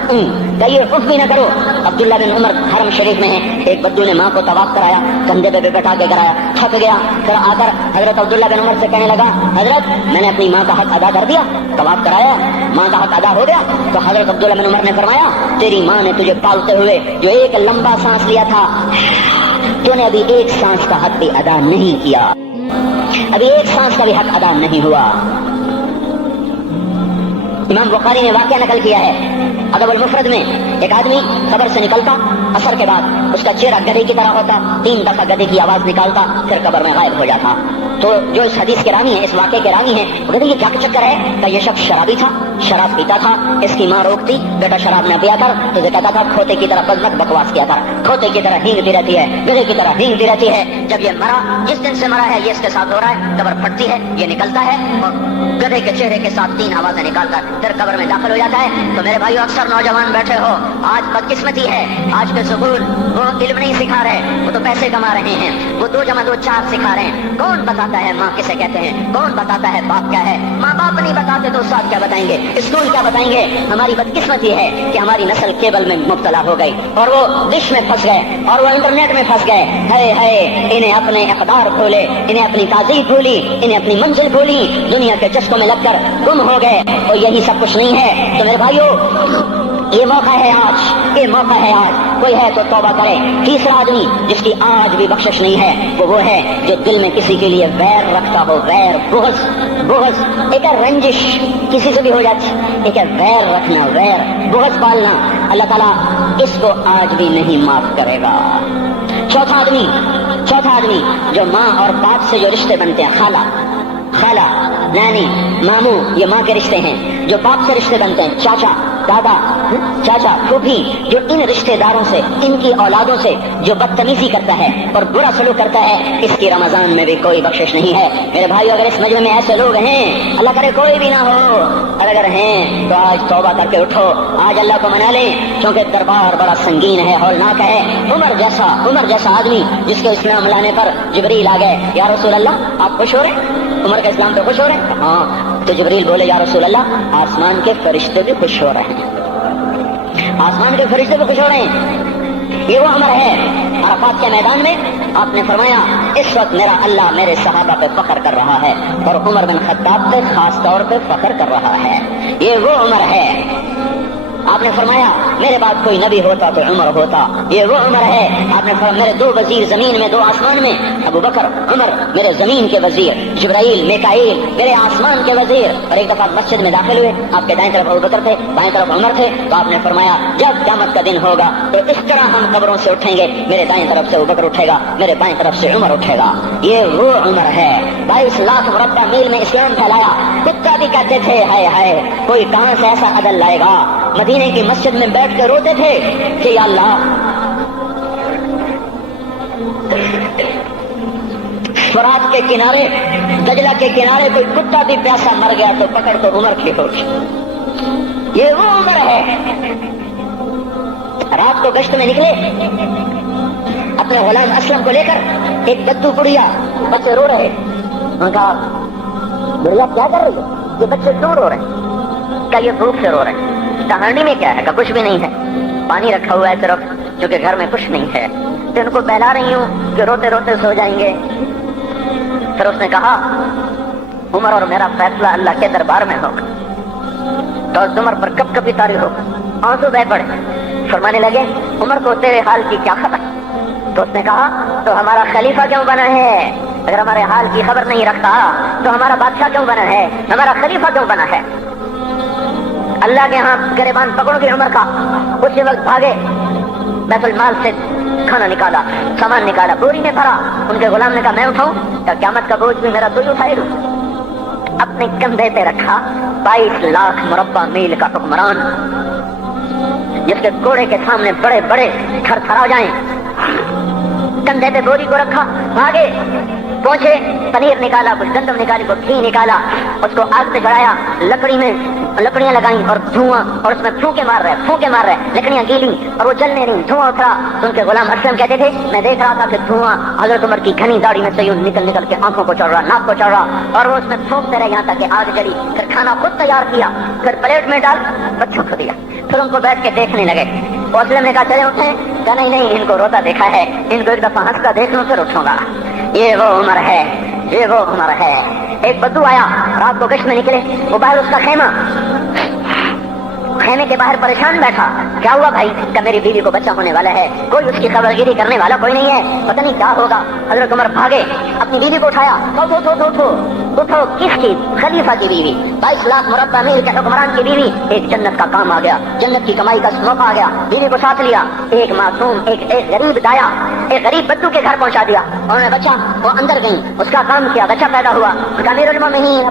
کہیے اف بھی نہ کرو۔ عبداللہ بن عمر حرم شریف میں ہے، ایک بدو نے ماں کو طواف کرایا، کندھے پہ بٹھا کے کرایا، تھک گیا، پھر آ کر حضرت عبداللہ بن عمر سے کہنے لگا حضرت میں نے اپنی ماں کا حق ادا کر دیا، طواف کرایا، ماں کا حق ادا ہو گیا؟ تو حضرت عبداللہ بن عمر نے فرمایا تیری ماں نے تجھے پالتے ہوئے جو ایک لمبا سانس لیا تھا، تو نے ابھی ایک سانس کا حق بھی ادا نہیں کیا، ابھی ایک سانس کا بھی حق ادا نہیں ہوا۔ امام بخاری نے واقعہ نقل کیا ہے ادب المفرد میں، ایک آدمی قبر سے نکلتا، عصر کے بعد اس کا چہرہ گدھے کی طرح ہوتا، 3 دفعہ گدھے کی آواز نکالتا، پھر قبر میں غائب ہو جاتا۔ تو جو اس حدیث کے راوی ہیں، اس واقعے کے راوی ہیں، وہ کہتے ہیں یہ کیا چکر ہے؟ کہ یہ شخص شرابی تھا، شراب پیتا تھا، اس کی ماں روکتی بیٹا شراب نہ پیا کر، تو یہ کہتا تھا کھوتے کی طرح بزمت بکواس کیا کر، کھوتے کی طرح ہینگتی رہتی ہے، گدھے کی طرح ہینگتی رہتی ہے۔ جب یہ مرا، جس دن سے مرا ہے یہ اس کے ساتھ ہو رہا ہے، قبر پھٹتی ہے، یہ نکلتا ہے اور گدھے کے چہرے کے ساتھ 3 آوازیں نکال کر پھر قبر میں داخل ہو جاتا ہے۔ تو میرے بھائیو، اکثر نوجوان بیٹھے ہو، آج بدقسمتی ہے، آج کے سکول وہ علم نہیں سکھا رہے، وہ تو پیسے کما رہے ہیں، وہ 2 + 2 4 سکھا رہے ہیں۔ کون بتاتا ہے ماں کسے کہتے ہیں؟ کون بتاتا ہے باپ کیا ہے؟ ماں باپ نہیں بتاتے تو استاد کیا بتائیں گے؟ اسکول کیا بتائیں گے؟ ہماری بدقسمتی ہے کہ ہماری نسل کیبل میں مبتلا ہو گئی اور وہ ڈش میں پھنس گئے اور وہ انٹرنیٹ میں پھنس گئے۔ ہے انہیں اپنے اقدار بھولے، انہیں اپنی تہذیب بھولی، انہیں اپنی منزل بھولی، دنیا کے چسکوں میں لگ کر گم ہو گئے، اور یہی سب کچھ نہیں ہے۔ تو میرے بھائیو، یہ موقع ہے آج، یہ موقع ہے آج، کوئی ہے تو توبہ کرے۔ تیسرا آدمی جس کی آج بھی بخشش نہیں ہے وہ ہے جو دل میں کسی کے لیے ویر رکھتا ہو، ویر، بغض، ایک ہے رنجش، کسی سے بھی ہو جاتی، ایک ہے ویر رکھنا، ویر، بغض پالنا، اللہ تعالیٰ اس کو آج بھی نہیں معاف کرے گا۔ چوتھا آدمی جو ماں اور باپ سے جو رشتے بنتے ہیں، خالہ، نانی، ماموں، یہ ماں کے رشتے ہیں۔ جو باپ سے رشتے بنتے ہیں، چاچا، دادا، چاچا، پھوپھی، جو ان رشتے داروں سے، ان کی اولادوں سے جو بدتمیزی کرتا ہے اور برا سلوک کرتا ہے، اس کی رمضان میں بھی کوئی بخشش نہیں ہے۔ میرے بھائیو، اگر اس مجمع میں ایسے لوگ ہیں، اللہ کرے کوئی بھی نہ ہو، اور اگر ہیں تو آج توبہ کر کے اٹھو، آج اللہ کو منا لیں، کیونکہ دربار بڑا سنگین ہے، ہولناک ہے۔ عمر جیسا آدمی جس کے اسلام لانے پر جبریل آ گئے، یا رسول اللہ آپ خوش ہو رہے ہیں؟ عمر کے اسلام پہ خوش ہو رہے ہیں؟ ہاں۔ تو جبریل بولے، یا رسول اللہ آسمان کے فرشتے بھی خوش ہو رہے ہیں، آسمان کے فرشتے بھی خوش ہو رہے ہیں۔ یہ وہ عمر ہے۔ عرفات کے میدان میں آپ نے فرمایا، اس وقت میرا اللہ میرے صحابہ پہ فخر کر رہا ہے، اور عمر بن خطاب پہ خاص طور پہ فخر کر رہا ہے۔ یہ وہ عمر ہے۔ آپ نے فرمایا میرے بعد کوئی نبی ہوتا تو عمر ہوتا، یہ وہ عمر ہے۔ آپ نے فرمایا میرے 2 وزیر زمین میں، 2 آسمان میں، ابو بکر، عمر میرے زمین کے وزیر، جبرائیل، میکائیل میرے آسمان کے وزیر۔ اور ایک دفعہ مسجد میں داخل ہوئے، آپ کے دائیں طرف ابو بکر تھے، بائیں طرف عمر تھے، تو آپ نے فرمایا جب قیامت کا دن ہوگا تو اس طرح ہم قبروں سے اٹھیں گے، میرے دائیں طرف سے ابو بکر اٹھے گا، میرے بائیں طرف سے عمر اٹھے گا۔ یہ وہ عمر ہے۔ 22 لاکھ مربع میل میں اسلام پھیلایا، کتا بھی کہتے تھے ہائے کوئی کہاں سے ایسا عدل لائے گا۔ مدینے کی مسجد میں بیٹھ کے روتے تھے کہ یا اللہ، فرات کے کنارے، دجلہ کے کنارے کوئی کتا بھی پیاسا مر گیا تو پکڑ تو عمر کی ہوگی۔ یہ وہ عمر ہے۔ رات کو گشت میں نکلے اپنے غلام اسلم کو لے کر، ایک بدو بڑھیا، بچے رو رہے، انہوں نے کہا بڑھیا کیا کر رہی ہے؟ یہ بچے کیوں رو رہے ہیں؟ کیا یہ بھوک سے رو رہے ہیں؟ کہا ہانڈی میں کیا ہے؟ کہا کچھ بھی نہیں ہے، پانی رکھا ہوا ہے صرف، کیونکہ گھر میں کچھ نہیں ہے، تو ان کو بہلا رہی ہوں کہ روتے روتے سو جائیں گے۔ پھر اس نے کہا عمر اور میرا فیصلہ اللہ کے دربار میں ہوگا۔ تو عمر پر کب کبھی تاری ہو، آنسو بہ پڑے، فرمانے لگے عمر کو تیرے حال کی کیا خبر؟ تو اس نے کہا تو ہمارا خلیفہ کیوں بنا ہے؟ اگر ہمارے حال کی خبر نہیں رکھتا تو ہمارا بادشاہ کیوں بنا ہے؟ ہمارا خلیفہ کیوں بنا ہے؟ اللہ کے ہاں گریبان پکڑ کے عمر کا، اسی وقت بھاگے، بیت المال سے کھانا نکالا، سامان نکالا، بوری میں بھرا۔ ان کے غلام نے کہا میں اٹھاؤں؟ کہ قیامت کا بوجھ بھی میرا تو ہی اٹھائے گا۔ اپنے کندھے پہ رکھا 22 لاکھ مربع میل کا حکمران، جس کے گھوڑے کے سامنے بڑے بڑے تھر تھرا جائیں، کندھے پہ بوری کو رکھا، بھاگے، پہنچے، پنیر نکالا، کچھ گندم نکالی، کچھ گھی نکالا، اس کو آگ پہ چڑھایا، لکڑی میں لکڑیاں لگائیں اور دھواں، اور اس میں پھونکے مار رہے، لکڑیاں گیلی اور وہ جلنے نہیں، دھواں اترا۔ تو ان کے غلام اسلم کہتے تھے میں دیکھ رہا تھا کہ دھواں حضرت عمر کی گھنی داڑھی میں سے یوں نکل کے آنکھوں کو چڑھ رہا، ناک کو چڑھ رہا، اور وہ اس میں پھونکتے رہے یہاں تک کہ آگ جلی۔ پھر کھانا خود تیار کیا، پھر پلیٹ میں ڈال بچوں کو دیا، پھر ان کو بیٹھ کے دیکھنے لگے۔ اسلم نے کہا چلے اٹھیں؟ کہا نہیں، ان کو روتا دیکھا ہے، ان کو ایک دفعہ ہنس کر دیکھ لوں پھر اٹھوں گا۔ یہ وہ عمر ہے، یہ وہ عمر ہے۔ ایک بدو آیا، رات کو گشت میں نکلے، وہ باہر اس کا خیمے کے باہر پریشان بیٹھا۔ کیا ہوا بھائی؟ کہ میری بیوی کو بچہ ہونے والا ہے، کوئی اس کی خبر گیری کرنے والا کوئی نہیں ہے، پتہ نہیں کیا ہوگا۔ حضرت عمر بھاگے، اپنی بیوی کو اٹھایا، اٹھو، کس کی؟ خلیفہ کی بیوی، 22 لاکھ مربع میل کے حکمران کی بیوی۔ ایک جنت کا کام آ گیا، جنت کی کمائی کا موقع آ گیا، بیوی کو ساتھ لیا، ایک معصوم، ایک غریب دایا، ایک غریب بدو کے گھر پہنچا دیا۔ انہوں نے بچہ، وہ اندر گئی، اس کا کام کیا، بچہ پیدا ہوا۔ امیر المومنین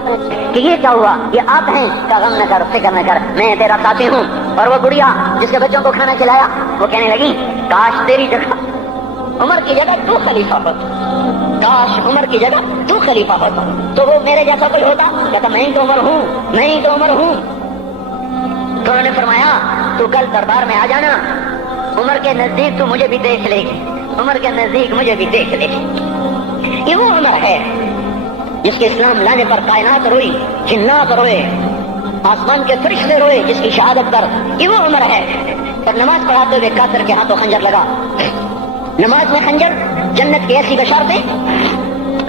کہ یہ کیا ہوا؟ یہ آپ ہیں؟ کا غم نہ کر، فکر نہ کر، میں تیرا ساتھی ہوں۔ اور وہ بڑھیا جس کے بچوں کو کھانا کھلایا، وہ کہنے لگی کاش تیری جگہ عمر کی جگہ تو خلیفہ ہوتا، کاش عمر کی جگہ تو خلیفہ ہوتا، تو وہ میرے جیسا کوئی ہوتا؟ کہتا میں ہی تو عمر ہوں، میں ہی تو عمر ہوں۔ تو انہوں نے فرمایا تو کل دربار میں آ جانا، عمر کے نزدیک تو مجھے بھی دیکھ لے گی، عمر کے نزدیک مجھے بھی دیکھ لے گی۔ یہ وہ عمر ہے جس کے اسلام لانے پر کائنات روئی، جنات روئے، آسمان کے فرشتے روئے جس کی شہادت پر۔ یہ وہ عمر ہے۔ پر نماز پڑھاتے ہوئے کافر کے ہاتھوں خنجر لگا، نماز میں خنجر، جنت کی ایسی بشارتیں۔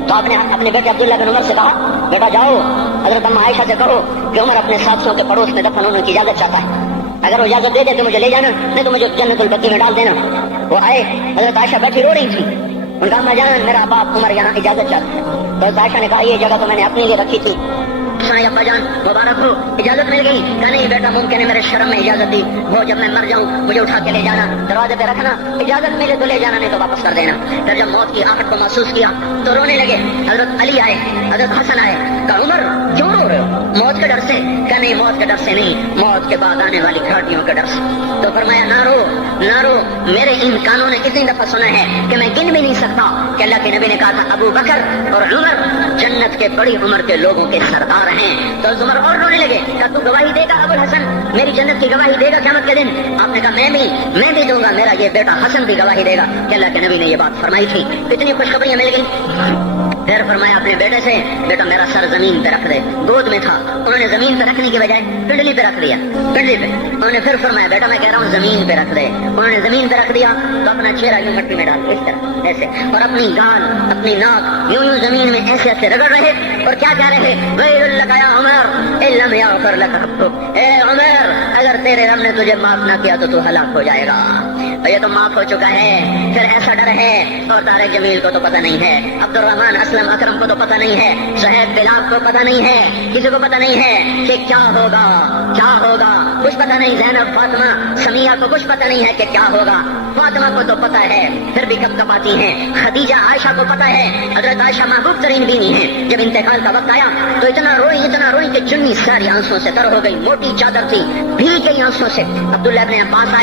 تو آپ نے اپنے بیٹے عبداللہ بن عمر سے کہا بیٹا جاؤ حضرت اماں عائشہ سے کہو کہ عمر اپنے ساتھیوں کے پڑوس میں دفن ہونے کی اجازت چاہتا ہے، اگر وہ اجازت دے دے تو مجھے لے جانا، نہیں تو مجھے جنت البقیع میں ڈال دینا۔ وہ آئے، حضرت عائشہ بیٹھی رو رہی تھی، ان کا میں جانا میرا باپ عمر یہاں اجازت چاہتا ہے۔ تو حضرت عائشہ نے کہا یہ جگہ تو میں نے اپنے لیے رکھی تھی، ابا جان مبارک ہو، اجازت مل گئی؟ کہا نہیں بیٹا ممکن ہے میرے شرم میں اجازت دی وہ، جب میں مر جاؤں مجھے اٹھا کے لے جانا، دروازے پہ رکھنا، اجازت ملے تو لے جانا نہیں تو واپس کر دینا۔ پھر جب موت کی آہٹ کو محسوس کیا تو رونے لگے۔ حضرت علی آئے، حضرت حسن آئے، کہا عمر کیوں رو رہے ہو؟ موت کے ڈر سے؟ کہا نہیں موت کے ڈر سے نہیں، موت کے بعد آنے والی گھاٹیوں کے ڈر سے۔ تو فرمایا نہ رو، میرے ان کانوں نے کتنی دفعہ سنا ہے کہ میں گن بھی نہیں سکتا کہ اللہ کے نبی نے کہا تھا ابو بکر اور عمر جنت کے بڑی عمر کے لوگوں کے سردار ہیں۔ تو عمر اور رونے لگے، کہا تو گواہی دے گا ابو الحسن، میری جنت کی گواہی دے گا قیامت کے دن؟ آپ نے کہا میں بھی دوں گا، میرا یہ بیٹا حسن بھی گواہی دے گا کہ اللہ کے نبی نے یہ بات فرمائی تھی۔ اتنی خوشخبریاں مل گئی۔ پھر فرمایا اپنے بیٹے سے بیٹا میرا سر زمین پہ رکھ دے، گود میں تھا، انہوں نے زمین پہ رکھنے کی بجائے پنڈلی پہ رکھ دیا، پنڈلی پہ۔ انہوں نے پھر فرمایا بیٹا میں کہہ رہا ہوں زمین پہ رکھ دے، انہوں نے زمین پہ رکھ دیا۔ تو اپنا چہرہ یوں مٹی میں ڈال اس طرح ایسے، اور اپنی گال اپنی ناک یوں زمین میں ایسے رگڑ رہے، اور کیا کہہ رہے ویل لک یا عمر ان لم یغفر لک ربک، اے عمر اگر تیرے رب نے تجھے معاف نہ کیا تو ہلاک ہو جائے گا۔ اور یہ تو معاف ہو چکا ہے، پھر ایسا ڈر ہے۔ اور طارق جمیل کو تو پتہ نہیں ہے، عبد الرحمن اسلم اکرم کو تو پتہ نہیں ہے، شہید بلال کو پتہ نہیں ہے، کسی کو پتہ نہیں ہے کہ کیا ہوگا، کچھ پتہ نہیں۔ زینب فاطمہ سمیہ کو کچھ پتہ نہیں ہے کہ کیا ہوگا، فاطمہ کو تو پتہ ہے پھر بھی کب کب آتی ہیں، خدیجہ عائشہ کو پتہ ہے، حضرت عائشہ محبوب ترین بیوی ہیں۔ جب انتقال کا وقت آیا تو اتنا روئی کہ چنی ساری آنسوں سے تر ہو گئی، موٹی چادر تھی بھیگ گئی آنسوں سے۔ عبداللہ ابن عباس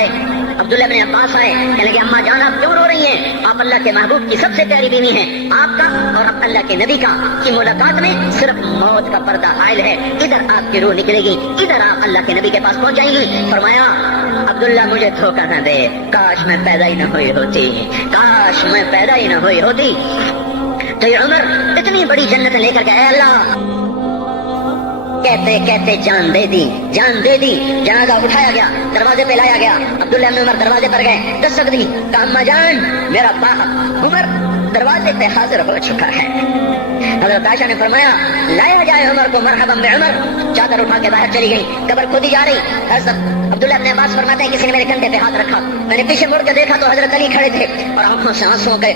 آئے، کہنے لگے اماں جان آپ کیوں رو رہی ہیں؟ آپ اللہ کے محبوب کی سب سے پیاری بیوی ہیں، آپ کا اور اللہ کے نبی کا کی ملاقات میں صرف موت کا پردہ حائل ہے، ادھر آپ کی روح نکلے گی، ادھر آپ اللہ کے نبی کے پاس پہنچ جائیں گی۔ فرمایا عبداللہ مجھے دھوکہ نہ دے، کاش میں پیدا ہی نہ ہوئی ہوتی، تو یہ عمر اتنی بڑی جنت لے کر کے اے اللہ کہتے کہتے جان دے دی، جان دے دی۔ جنازہ اٹھایا گیا، دروازے پہ لایا گیا، عبداللہ بن عمر دروازے پر گئے، دستک دی، کہا اما جان میرا باپ عمر دروازے پہ حاضر ہو چکا ہے۔ حضرت عائشہ نے فرمایا لایا جائے عمر کو، مرحبا بعمر۔ چادر اٹھا کے باہر چلی گئی، قبر کھودی جا رہی۔ حضرت عبداللہ ابن عباس فرماتے ہیں کسی نے میرے کندھے پہ ہاتھ رکھا، میں نے پیچھے مڑ کے دیکھا تو حضرت علی کھڑے تھے اور آنکھوں سے آنسو کے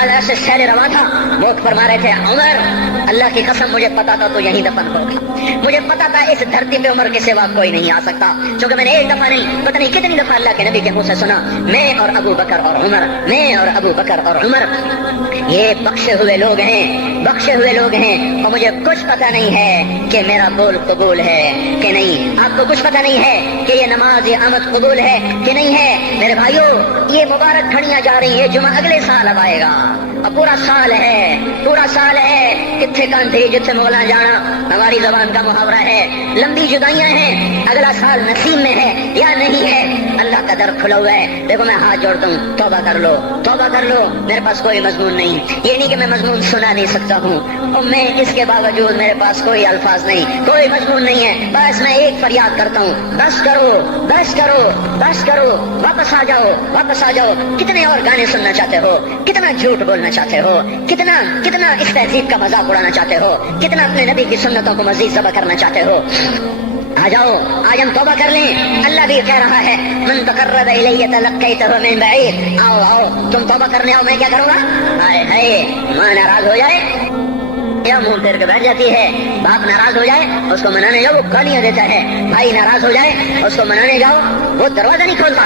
ایسے سیل روا تھا، وہ فرما رہے تھے عمر اللہ کی قسم مجھے پتا تھا تو یہیں دفن ہوگا، مجھے پتا تھا اس دھرتی پہ عمر کے سوا کوئی نہیں آ سکتا، کیونکہ میں نے ایک دفعہ نہیں پتہ نہیں کتنی دفعہ اللہ کے نبی کے منہ سے سنا میں اور ابو بکر اور عمر، میں اور ابو بکر اور عمر یہ بخشے ہوئے لوگ ہیں، بخشے ہوئے لوگ ہیں، اور مجھے کچھ پتہ نہیں ہے کہ میرا بول قبول ہے کہ نہیں، آپ کو کچھ پتہ نہیں ہے کہ یہ نماز یہ آمد قبول ہے کہ نہیں ہے۔ میرے بھائیوں یہ مبارک گھڑیاں جا رہی ہیں، جمعہ اگلے سال اب آئے گا، اور پورا سال ہے، پورا سال ہے، کتنے کاندھی جتنے مولا جانا ہماری زبان کا محاورہ ہے، لمبی جدائیاں ہیں، اگلا سال نصیب میں ہے یا نہیں ہے، اللہ کا در کھلا ہوا ہے۔ دیکھو میں ہاتھ جوڑتا ہوں، توبہ کر لو، توبہ کر لو، میرے پاس کوئی مضمون نہیں، یہ نہیں کہ میں مضمون سنا نہیں سکتا ہوں، اور میں اس کے باوجود میرے پاس کوئی الفاظ نہیں، کوئی مضمون نہیں ہے، بس میں ایک فریاد کرتا ہوں بس کرو، بس کرو، بس کرو، واپس آ جاؤ، واپس آ جاؤ۔ کتنے اور گانے سننا چاہتے ہو، کتنا جھوٹ بولنا چاہتے ہو، کتنا اس تہذیب کا مذاق اڑانا چاہتے ہو، کتنا اپنے نبی کی سنتوں کو مزید ذبح کرنا چاہتے ہو۔ آ جاؤ آج ہم توبہ کر لیں، اللہ بھی کہہ رہا ہے من تقرب الی تلقیتہ من بعید، آؤ آؤ تم توبہ کرنے آؤ، میں کیا کروں گا؟ ہائے ہائے ماں ناراض ہو جائے یا منہ پھیر کے بیٹھ جاتی ہے، باپ ناراض ہو جائے اس کو منانے جاؤ وہ گالیاں دیتا ہے، بھائی ناراض ہو جائے اس کو منانے جاؤ وہ دروازہ نہیں کھولتا،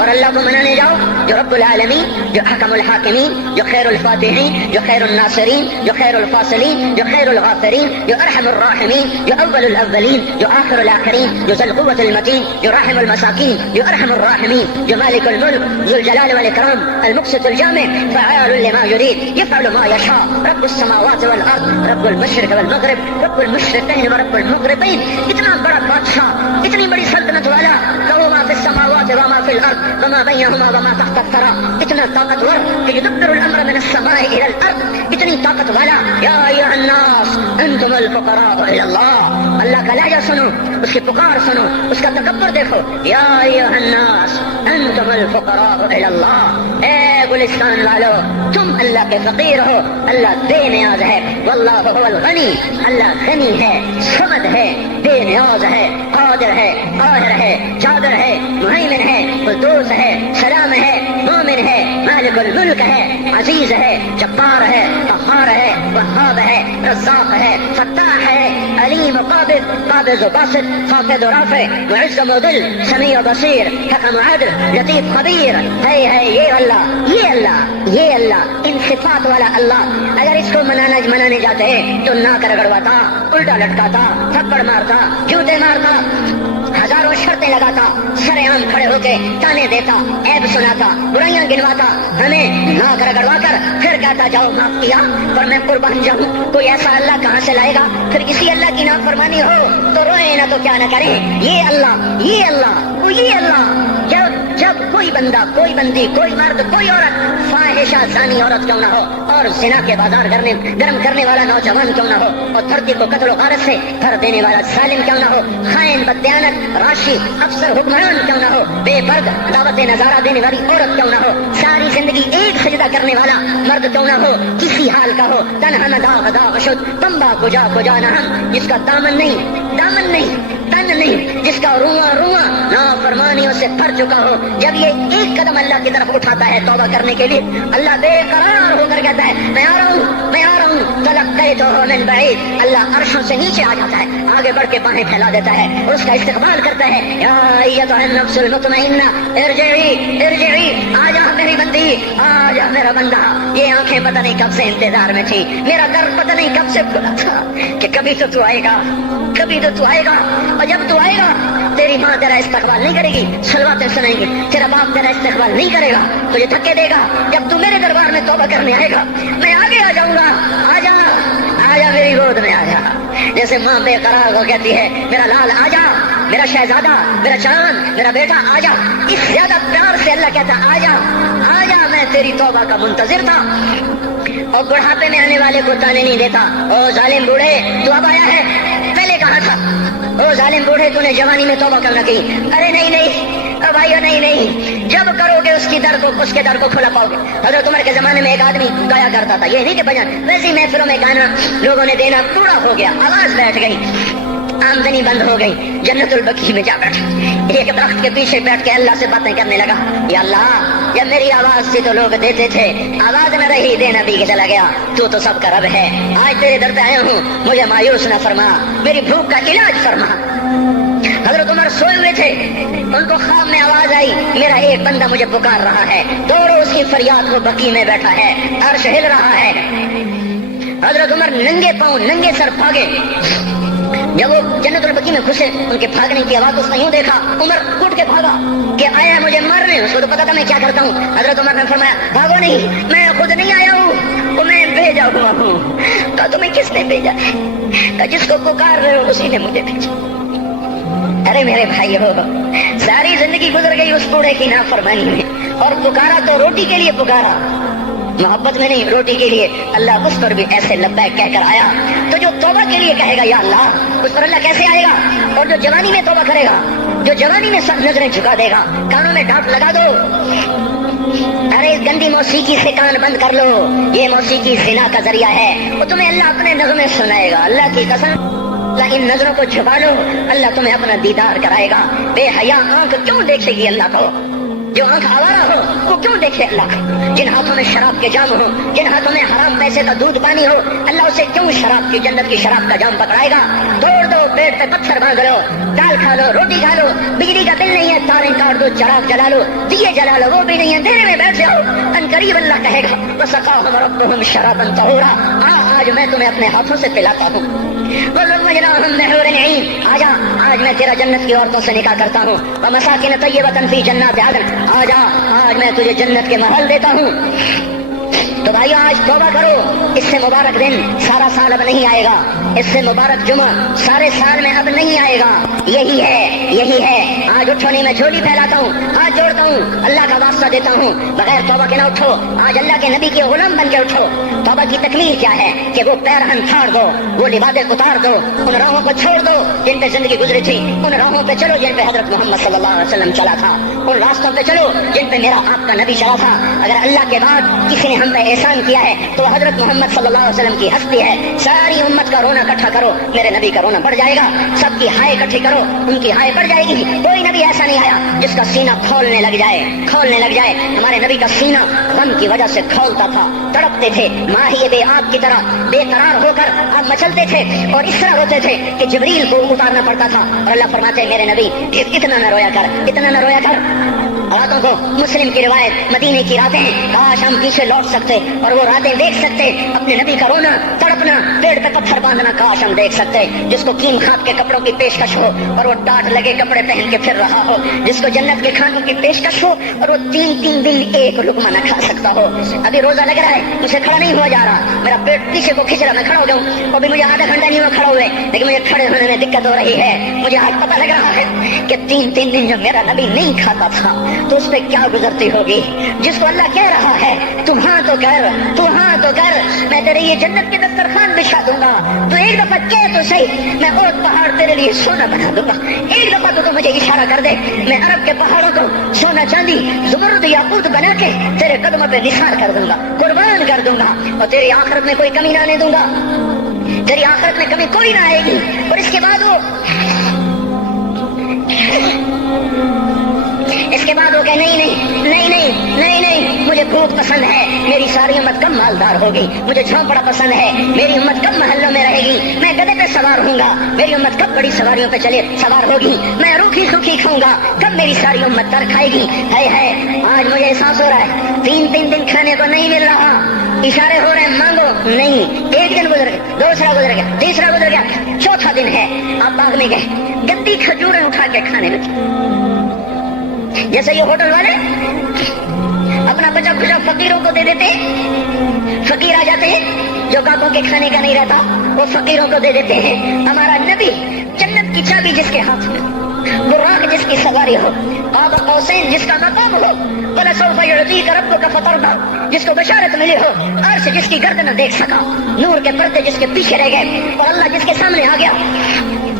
اور اللہ کو منانے جاؤ جو رب العالمین، جو حکم الحاکمین، جو خیر الفاتحین، جو خیر الناصرین، جو خیر الفاصلین، جو خیر الغافرین، جو ارحم الراحمین، جو اول الاولین، جو آخر الاخرین، جو ذو القوة المتین، جو رحم المساکین، جو ارحم الراحمین، جو مالک الملک ذو الجلال والاکرام المقسط الجامع فعال لما يريد يفعل ما يشاء رب السماوات والارض رب المشرق والمغرب رب المشرقین ورب المغربین۔ اتنا بڑا بادشاہ، اتنی بڑی سلطنت والا، لہو ما فی السماوات وما فی الارض وما بینہما وما تحت الثری، اتنا طاقتور کہ یدبر الامر من السماء الى الارض، اتنی طاقت والا۔ یا ایھا الناس انتم الفقراء الی اللہ، اللہ کا لہجہ سنو، اس کی پکار سنو، اس کا تکبر دیکھو۔ یا ایھا الناس انتم الفقراء الی اللہ، اے گلستان والو تم اللہ کے فقیر ہو، اللہ بے نیاز ہے، واللہ هو الغنی، اللہ غنی ہے، صمد ہے، بے نیاز ہے، قادر ہے، قاہر ہے، جابر ہے، مہیمن ہے، قدوس ہے، سلام ہے، مومن ہے، مالک الملک ہے، عزیز ہے، جبار ہے، قہار ہے، وہاب ہے، رزاق ہے، فتاح ہے، علیم و قابض، قابض و باسط، خافض و رافع، معز و مذل، سمیع و بصیر، حکم و عدل، لطیف خبیر، ہے یہ اللہ، یہ اللہ، یہ اللہ، ان صفات والا اللہ۔ اگر اس کو منانے جاتے تو ناک رگڑواتا، الٹا لٹکاتا، تھپڑ مارتا، جوتے مارتا، ہزاروں شرطیں لگاتا، سر عام کھڑے ہو کے تانے دیتا، عیب سناتا، برائیاں گنواتا، ہمیں ناک رگڑوا کر پھر کہتا جاؤ معاف کیا پر میں قربان جاؤں۔ کوئی ایسا اللہ کہاں سے لائے گا؟ پھر کسی اللہ کی نافرمانی ہو تو روئے نہ تو کیا نہ کریں۔ یہ اللہ، یہ اللہ، وہ یہ اللہ، جب کوئی بندہ، کوئی بندی، کوئی مرد، کوئی عورت فاحشہ زانی عورت کیوں نہ ہو، اور زنا کے بازار گرم کرنے والا نوجوان کیوں نہ ہو، اور دھرتی کو قتل و غارت سے بھر دینے والا ظالم کیوں نہ ہو، خائن، بددیانت، راشی، افسر، حکمران کیوں نہ ہو، بے پرد دعوت نظارہ دینے والی عورت کیوں نہ ہو، ساری زندگی ایک سجدہ کرنے والا مرد کیوں نہ ہو، کسی حال کا ہو، تنہا نہ داغ داغ شد تمبا کجا نہ ہم، جس کا دامن نہیں، تن نہیں، جس کا رواں نافرمانیوں سے بھر چکا ہو، جب یہ ایک قدم اللہ کی طرف اٹھاتا ہے توبہ کرنے کے لیے، اللہ بے قرار ہو کر کہتا ہے میں آ رہا ہوں، تلقیتہ من بعید، اللہ عرشوں سے نیچے آ جاتا ہے، آگے بڑھ کے باہیں پھیلا دیتا ہے اور اس کا استقبال کرتا ہے۔ یا ایھا النفس المطمئنہ ارجعی، آ جا میری بندی، آ جا میرا بندہ۔ یہ آنکھیں پتہ نہیں کب سے انتظار میں تھی، میرا در پتہ نہیں کب سے کھلا تھا کہ کبھی تو آئے گا، کبھی تو آئے گا، اور جب تو آئے گا تیری ماں تیرا استقبال نہیں کرے گی، صلواتیں سنائیں گی، تیرا باپ تیرا استقبال نہیں کرے گا، تجھے دھکے دے گا۔ جب تو میرے دربار میں توبہ کرنے آئے گا میں آگے آ جاؤں گا، آ جا میری گود میں آ جا۔ جیسے ماں بے قرار ہو کہتی ہے میرا لال آ جا، میرا شہزادہ، میرا چاند، میرا بیٹا آ جا، اس زیادہ پیار سے اللہ کہتا آ جا، میں تیری توبہ کا منتظر تھا۔ اور بڑھاپے میں آنے والے کو تانے نہیں دیتا، او ظالم بوڑھے تو اب آیا ہے، پہلے کا کہا تھا او ظالم بوڑھے تو نے جوانی میں توبہ کرنا کی. ارے نہیں نہیں بھائیو نہیں نہیں, جب کرو گے اس کے در کو کھلا پاؤ گے. حضرت عمر کے زمانے میں ایک آدمی گایا کرتا تھا, یہ نہیں کہ بجن ویسی محفلوں میں گانا لوگوں نے دینا پورا ہو گیا, آواز بیٹھ گئی, آمدنی بند ہو گئی, جنت البقیع میں جا بیٹھا, ایک درخت کے پیچھے بیٹھ کے اللہ سے باتیں کرنے لگا. یا اللہ جب میری آواز تھی تو لوگ دیتے تھے, آواز نہ رہی دینا بھی چلا گیا, تو سب کا رب ہے. آج تیرے در پہ آیا ہوں, مجھے مایوس نہ فرما, میری بھوک کا علاج فرما. حضرت عمر سوئے ہوئے تھے, ان کو خواب میں آواز آئی, میرا ایک بندہ مجھے پکار رہا ہے, دوڑو اس کی فریاد کو, بقیع میں بیٹھا ہے, عرش ہل رہا ہے. حضرت عمر ننگے پاؤں ننگے سر بھاگے. جب وہ جنت البقیع میں گھسے, ان کے بھاگنے کی آواز اس نے یوں دیکھا, عمر اٹھ کے بھاگا کہ آیا مجھے مارنے. اس کو تو پتا تھا میں کیا کرتا ہوں. حضرت عمر نے فرمایا بھاگو نہیں, میں خود نہیں آیا ہوں, وہ میں بھیجا ہوا ہوں. کہا تمہیں کس نے بھیجا ہے؟ کہا جس کو پکار رہے ہو اسی نے مجھے بھیجا. ارے میرے بھائی ہو, ساری زندگی گزر گئی اس بوڑھے کی نافرمانی میں, اور پکارا تو روٹی کے لیے پکارا, محبت میں نہیں, روٹی کے لیے. اللہ اس پر بھی ایسے لبیک کہہ کر آیا. تو جو توبہ کے لیے کہے گا یا اللہ, اس پر اللہ کیسے آئے گا؟ اور جو جوانی میں توبہ کرے گا, جو جوانی میں سب نظریں جھکا دے گا, کانوں میں ڈانٹ لگا دو, ارے اس گندی موسیقی سے کان بند کر لو, یہ موسیقی زنا کا ذریعہ ہے, وہ تمہیں اللہ اپنے نغمے سنائے گا. اللہ کی قسم, اللہ ان نظروں کو چھپا لو, اللہ تمہیں اپنا دیدار کرائے گا. بے حیا آنکھ کیوں دیکھے گی اللہ کو؟ جو آنکھ آوارہ ہو وہ کیوں دیکھے اللہ کو؟ جن ہاتھوں میں شراب کے جام ہو, جن ہاتھوں میں حرام پیسے کا دودھ پانی ہو, اللہ اسے کیوں شراب کی, جنت کی شراب کا جام پکڑائے گا؟ توڑ دو, پیٹ پہ پتھر باندھ لو, دال کھا لو, روٹی کھا لو, بجلی کا بل نہیں ہے تاریں کاٹ دو, چراغ جلا لو, دیے جلا لو, وہ بھی نہیں ہے, اندھیرے میں بیٹھ جاؤ. ان قریب اللہ کہے گا وسقاہم ربہم شرابا طہورا, آج میں تمہیں اپنے ہاتھوں سے پلاتا ہوں. وزوجناہم بحور عین, آجا آج میں تیرا جنت کی عورتوں سے نکاح کرتا ہوں. ومساکن طیبۃ فی جنات عدن, آجا آج میں تجھے جنت کے محل دیتا ہوں. تو بھائی آج توبہ کرو, اس سے مبارک دن سارا سال اب نہیں آئے گا, اس سے مبارک جمعہ سارے سال میں اب نہیں آئے گا. یہی ہے. آج اٹھو نہیں, میں جھولی پھیلاتا ہوں, ہاتھ جوڑتا ہوں, اللہ کا واسطہ دیتا ہوں, بغیر توبہ کے نہ اٹھو. آج اللہ کے نبی کے غلام بن کے اٹھو. توبہ کی تکلیف کیا ہے کہ وہ پیرہن پھاڑ دو, وہ لباسیں اتار دو, ان راہوں کو چھوڑ دو جن پہ زندگی گزری تھی, ان راہوں پہ چلو جن پہ حضرت محمد صلی اللہ علیہ وسلم چلا تھا, ان راستوں پہ چلو جن پہ میرا آپ کا نبی چلا تھا. اگر اللہ کے بعد کسی نے ہم پہ احسان کیا ہے تو حضرت محمد صلی اللہ علیہ وسلم کی ہستی ہے. ساری امت کا رونا اکٹھا کرو, میرے نبی کا رونا بڑھ جائے گا. سب کی ہائے اکٹھی کرو, ان کی ہائے بڑھ جائے گی. کوئی نبی ایسا نہیں آیا جس کا سینہ کھولنے لگ جائے. ہمارے نبی کا سینہ غم کی وجہ سے کھولتا تھا, تڑپتے تھے, ماہی بے آب کی طرح بے قرار ہو کر آپ مچلتے تھے, اور اس طرح روتے تھے کہ جبریل کو اتارنا پڑتا تھا. اور اللہ فرماتے میرے نبی اتنا نہ رویا کر. راتوں کو مسلم کی روایت, مدینے کی راتیں, کاش ہم پیچھے لوٹ سکتے اور وہ راتیں دیکھ سکتے. اپنے نبی کا رونا, تڑپنا, پیڑ پہ پتھر باندھنا, کاش ہم دیکھ سکتے. جس کو کیم خواب کے کپڑوں کی پیشکش ہو اور وہ ٹاٹ لگے کپڑے پہن کے پھر رہا ہو, جس کو جنت کے کھانوں کی پیشکش ہو اور وہ 3 دن ایک لقمہ نہ کھا سکتا ہو. ابھی روزہ لگ رہا ہے, مجھے کھڑا نہیں ہوا جا رہا, میرا پیٹ پیچھے کو کھینچ رہا, میں کھڑا ہو جاؤں. ابھی مجھے آدھا گھنٹہ نہیں ہوا کھڑا ہوئے, لیکن مجھے کھڑے ہونے میں دقت ہو رہی ہے. مجھے آج پتہ لگ رہا ہے کہ 3 دن جو میرا نبی نہیں کھاتا تھا تو اس پہ کیا گزرتی ہوگی. جس کو اللہ کہہ رہا ہے تم ہاں تو کر, میں تیرے یہ جنت کے دسترخوان بچھا دوں گا, تو ایک دفعہ کہہ تو صحیح, میں اور پہاڑ تیرے لیے سونا بنا دوں گا. ایک دفعہ تو مجھے اشارہ کر دے, میں عرب کے پہاڑوں کو سونا چاندی زمرد یاقوت بنا کے تیرے قدموں پہ نثار کر دوں گا, قربان کر دوں گا, اور تیری آخرت میں کوئی کمی نہ آنے دوں گا. تیری آخرت میں کمی کوئی نہ آئے گی. اور اس کے بعد وہ کہ نہیں, مجھے بھوک پسند ہے, میری ساری امت کم مالدار ہوگی. مجھے جھونپڑا پسند ہے, میری امت کم محلوں میں رہے گی. میں گدھے پہ سوار ہوں گا, میری امت کب بڑی سواریوں پہ سوار ہوگی. میں روکھی سوکھی کھاؤں گا, کب میری ساری امت تر کھائے گی. ہے آج مجھے احساس ہو رہا ہے 3 دن کھانے کو نہیں مل رہا, اشارے ہو رہے ہیں مانگو نہیں. ایک دن گزر گیا, دوسرا گزر گیا, تیسرا گزر گیا, چوتھا دن ہے, آپ باغ میں گئے, گندی کھجوریں اٹھا کے کھانے لگے. جیسے یہ ہوٹل والے اپنا بچا کچا فقیروں کو دے دیتے, فقیر آ جاتے ہیں, جو کاکوں کے کھانے کا نہیں رہتا وہ فقیروں کو دے دیتے ہیں. ہمارا نبی جنت کی چابی جس کے ہاتھ میں, براق جس کی سواری ہو, قاب قوسین جس کا مقام ہو, وَلَسَوْفَ يُعْطِيكَ رَبُّكَ فَتَرْضَىٰ جس کو بشارت ملی ہو, عرش جس کی گردن نہ دیکھ سکا, نور کے پردے جس کے پیچھے رہ گئے, اور اللہ جس کے سامنے آ گیا.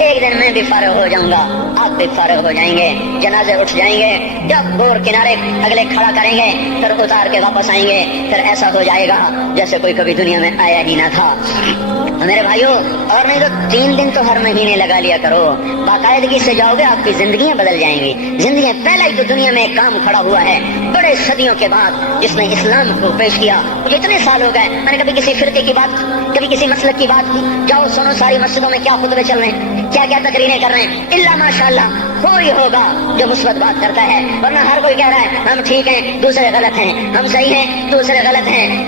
ایک دن میں بھی فارغ ہو جاؤں گا، آپ بھی فارغ ہو جائیں گے، جنازے اٹھ جائیں گے، جب گور کنارے اگلے کھڑا کریں گے پھر اتار کے واپس آئیں گے، پھر ایسا ہو جائے گا جیسے کوئی کبھی دنیا میں آیا ہی نہ تھا۔ میرے بھائیوں، اور نہیں تو 3 دن تو ہر مہینے لگا لیا کرو، باقاعدگی سے جاؤ گے آپ کی زندگیاں بدل جائیں گی۔ زندگیاں پہلا ہی تو دنیا میں ایک کام کھڑا ہوا ہے بڑے صدیوں کے بعد جس نے اسلام کو پیش کیا۔ مجھے اتنے سال ہو گئے، میں نے کبھی کسی فرقے کی بات، کبھی کسی مسلک کی بات کی؟ جاؤ سنو ساری مسجدوں میں کیا خطبے چل رہے ہیں، کیا کیا تقریریں کر رہے ہیں، الا ماشاءاللہ کوئی ہوگا جو مثبت بات کرتا ہے، ورنہ ہر کوئی کہہ رہا ہے ہم ٹھیک ہیں دوسرے غلط ہیں، ہم صحیح ہیں دوسرے غلط ہیں۔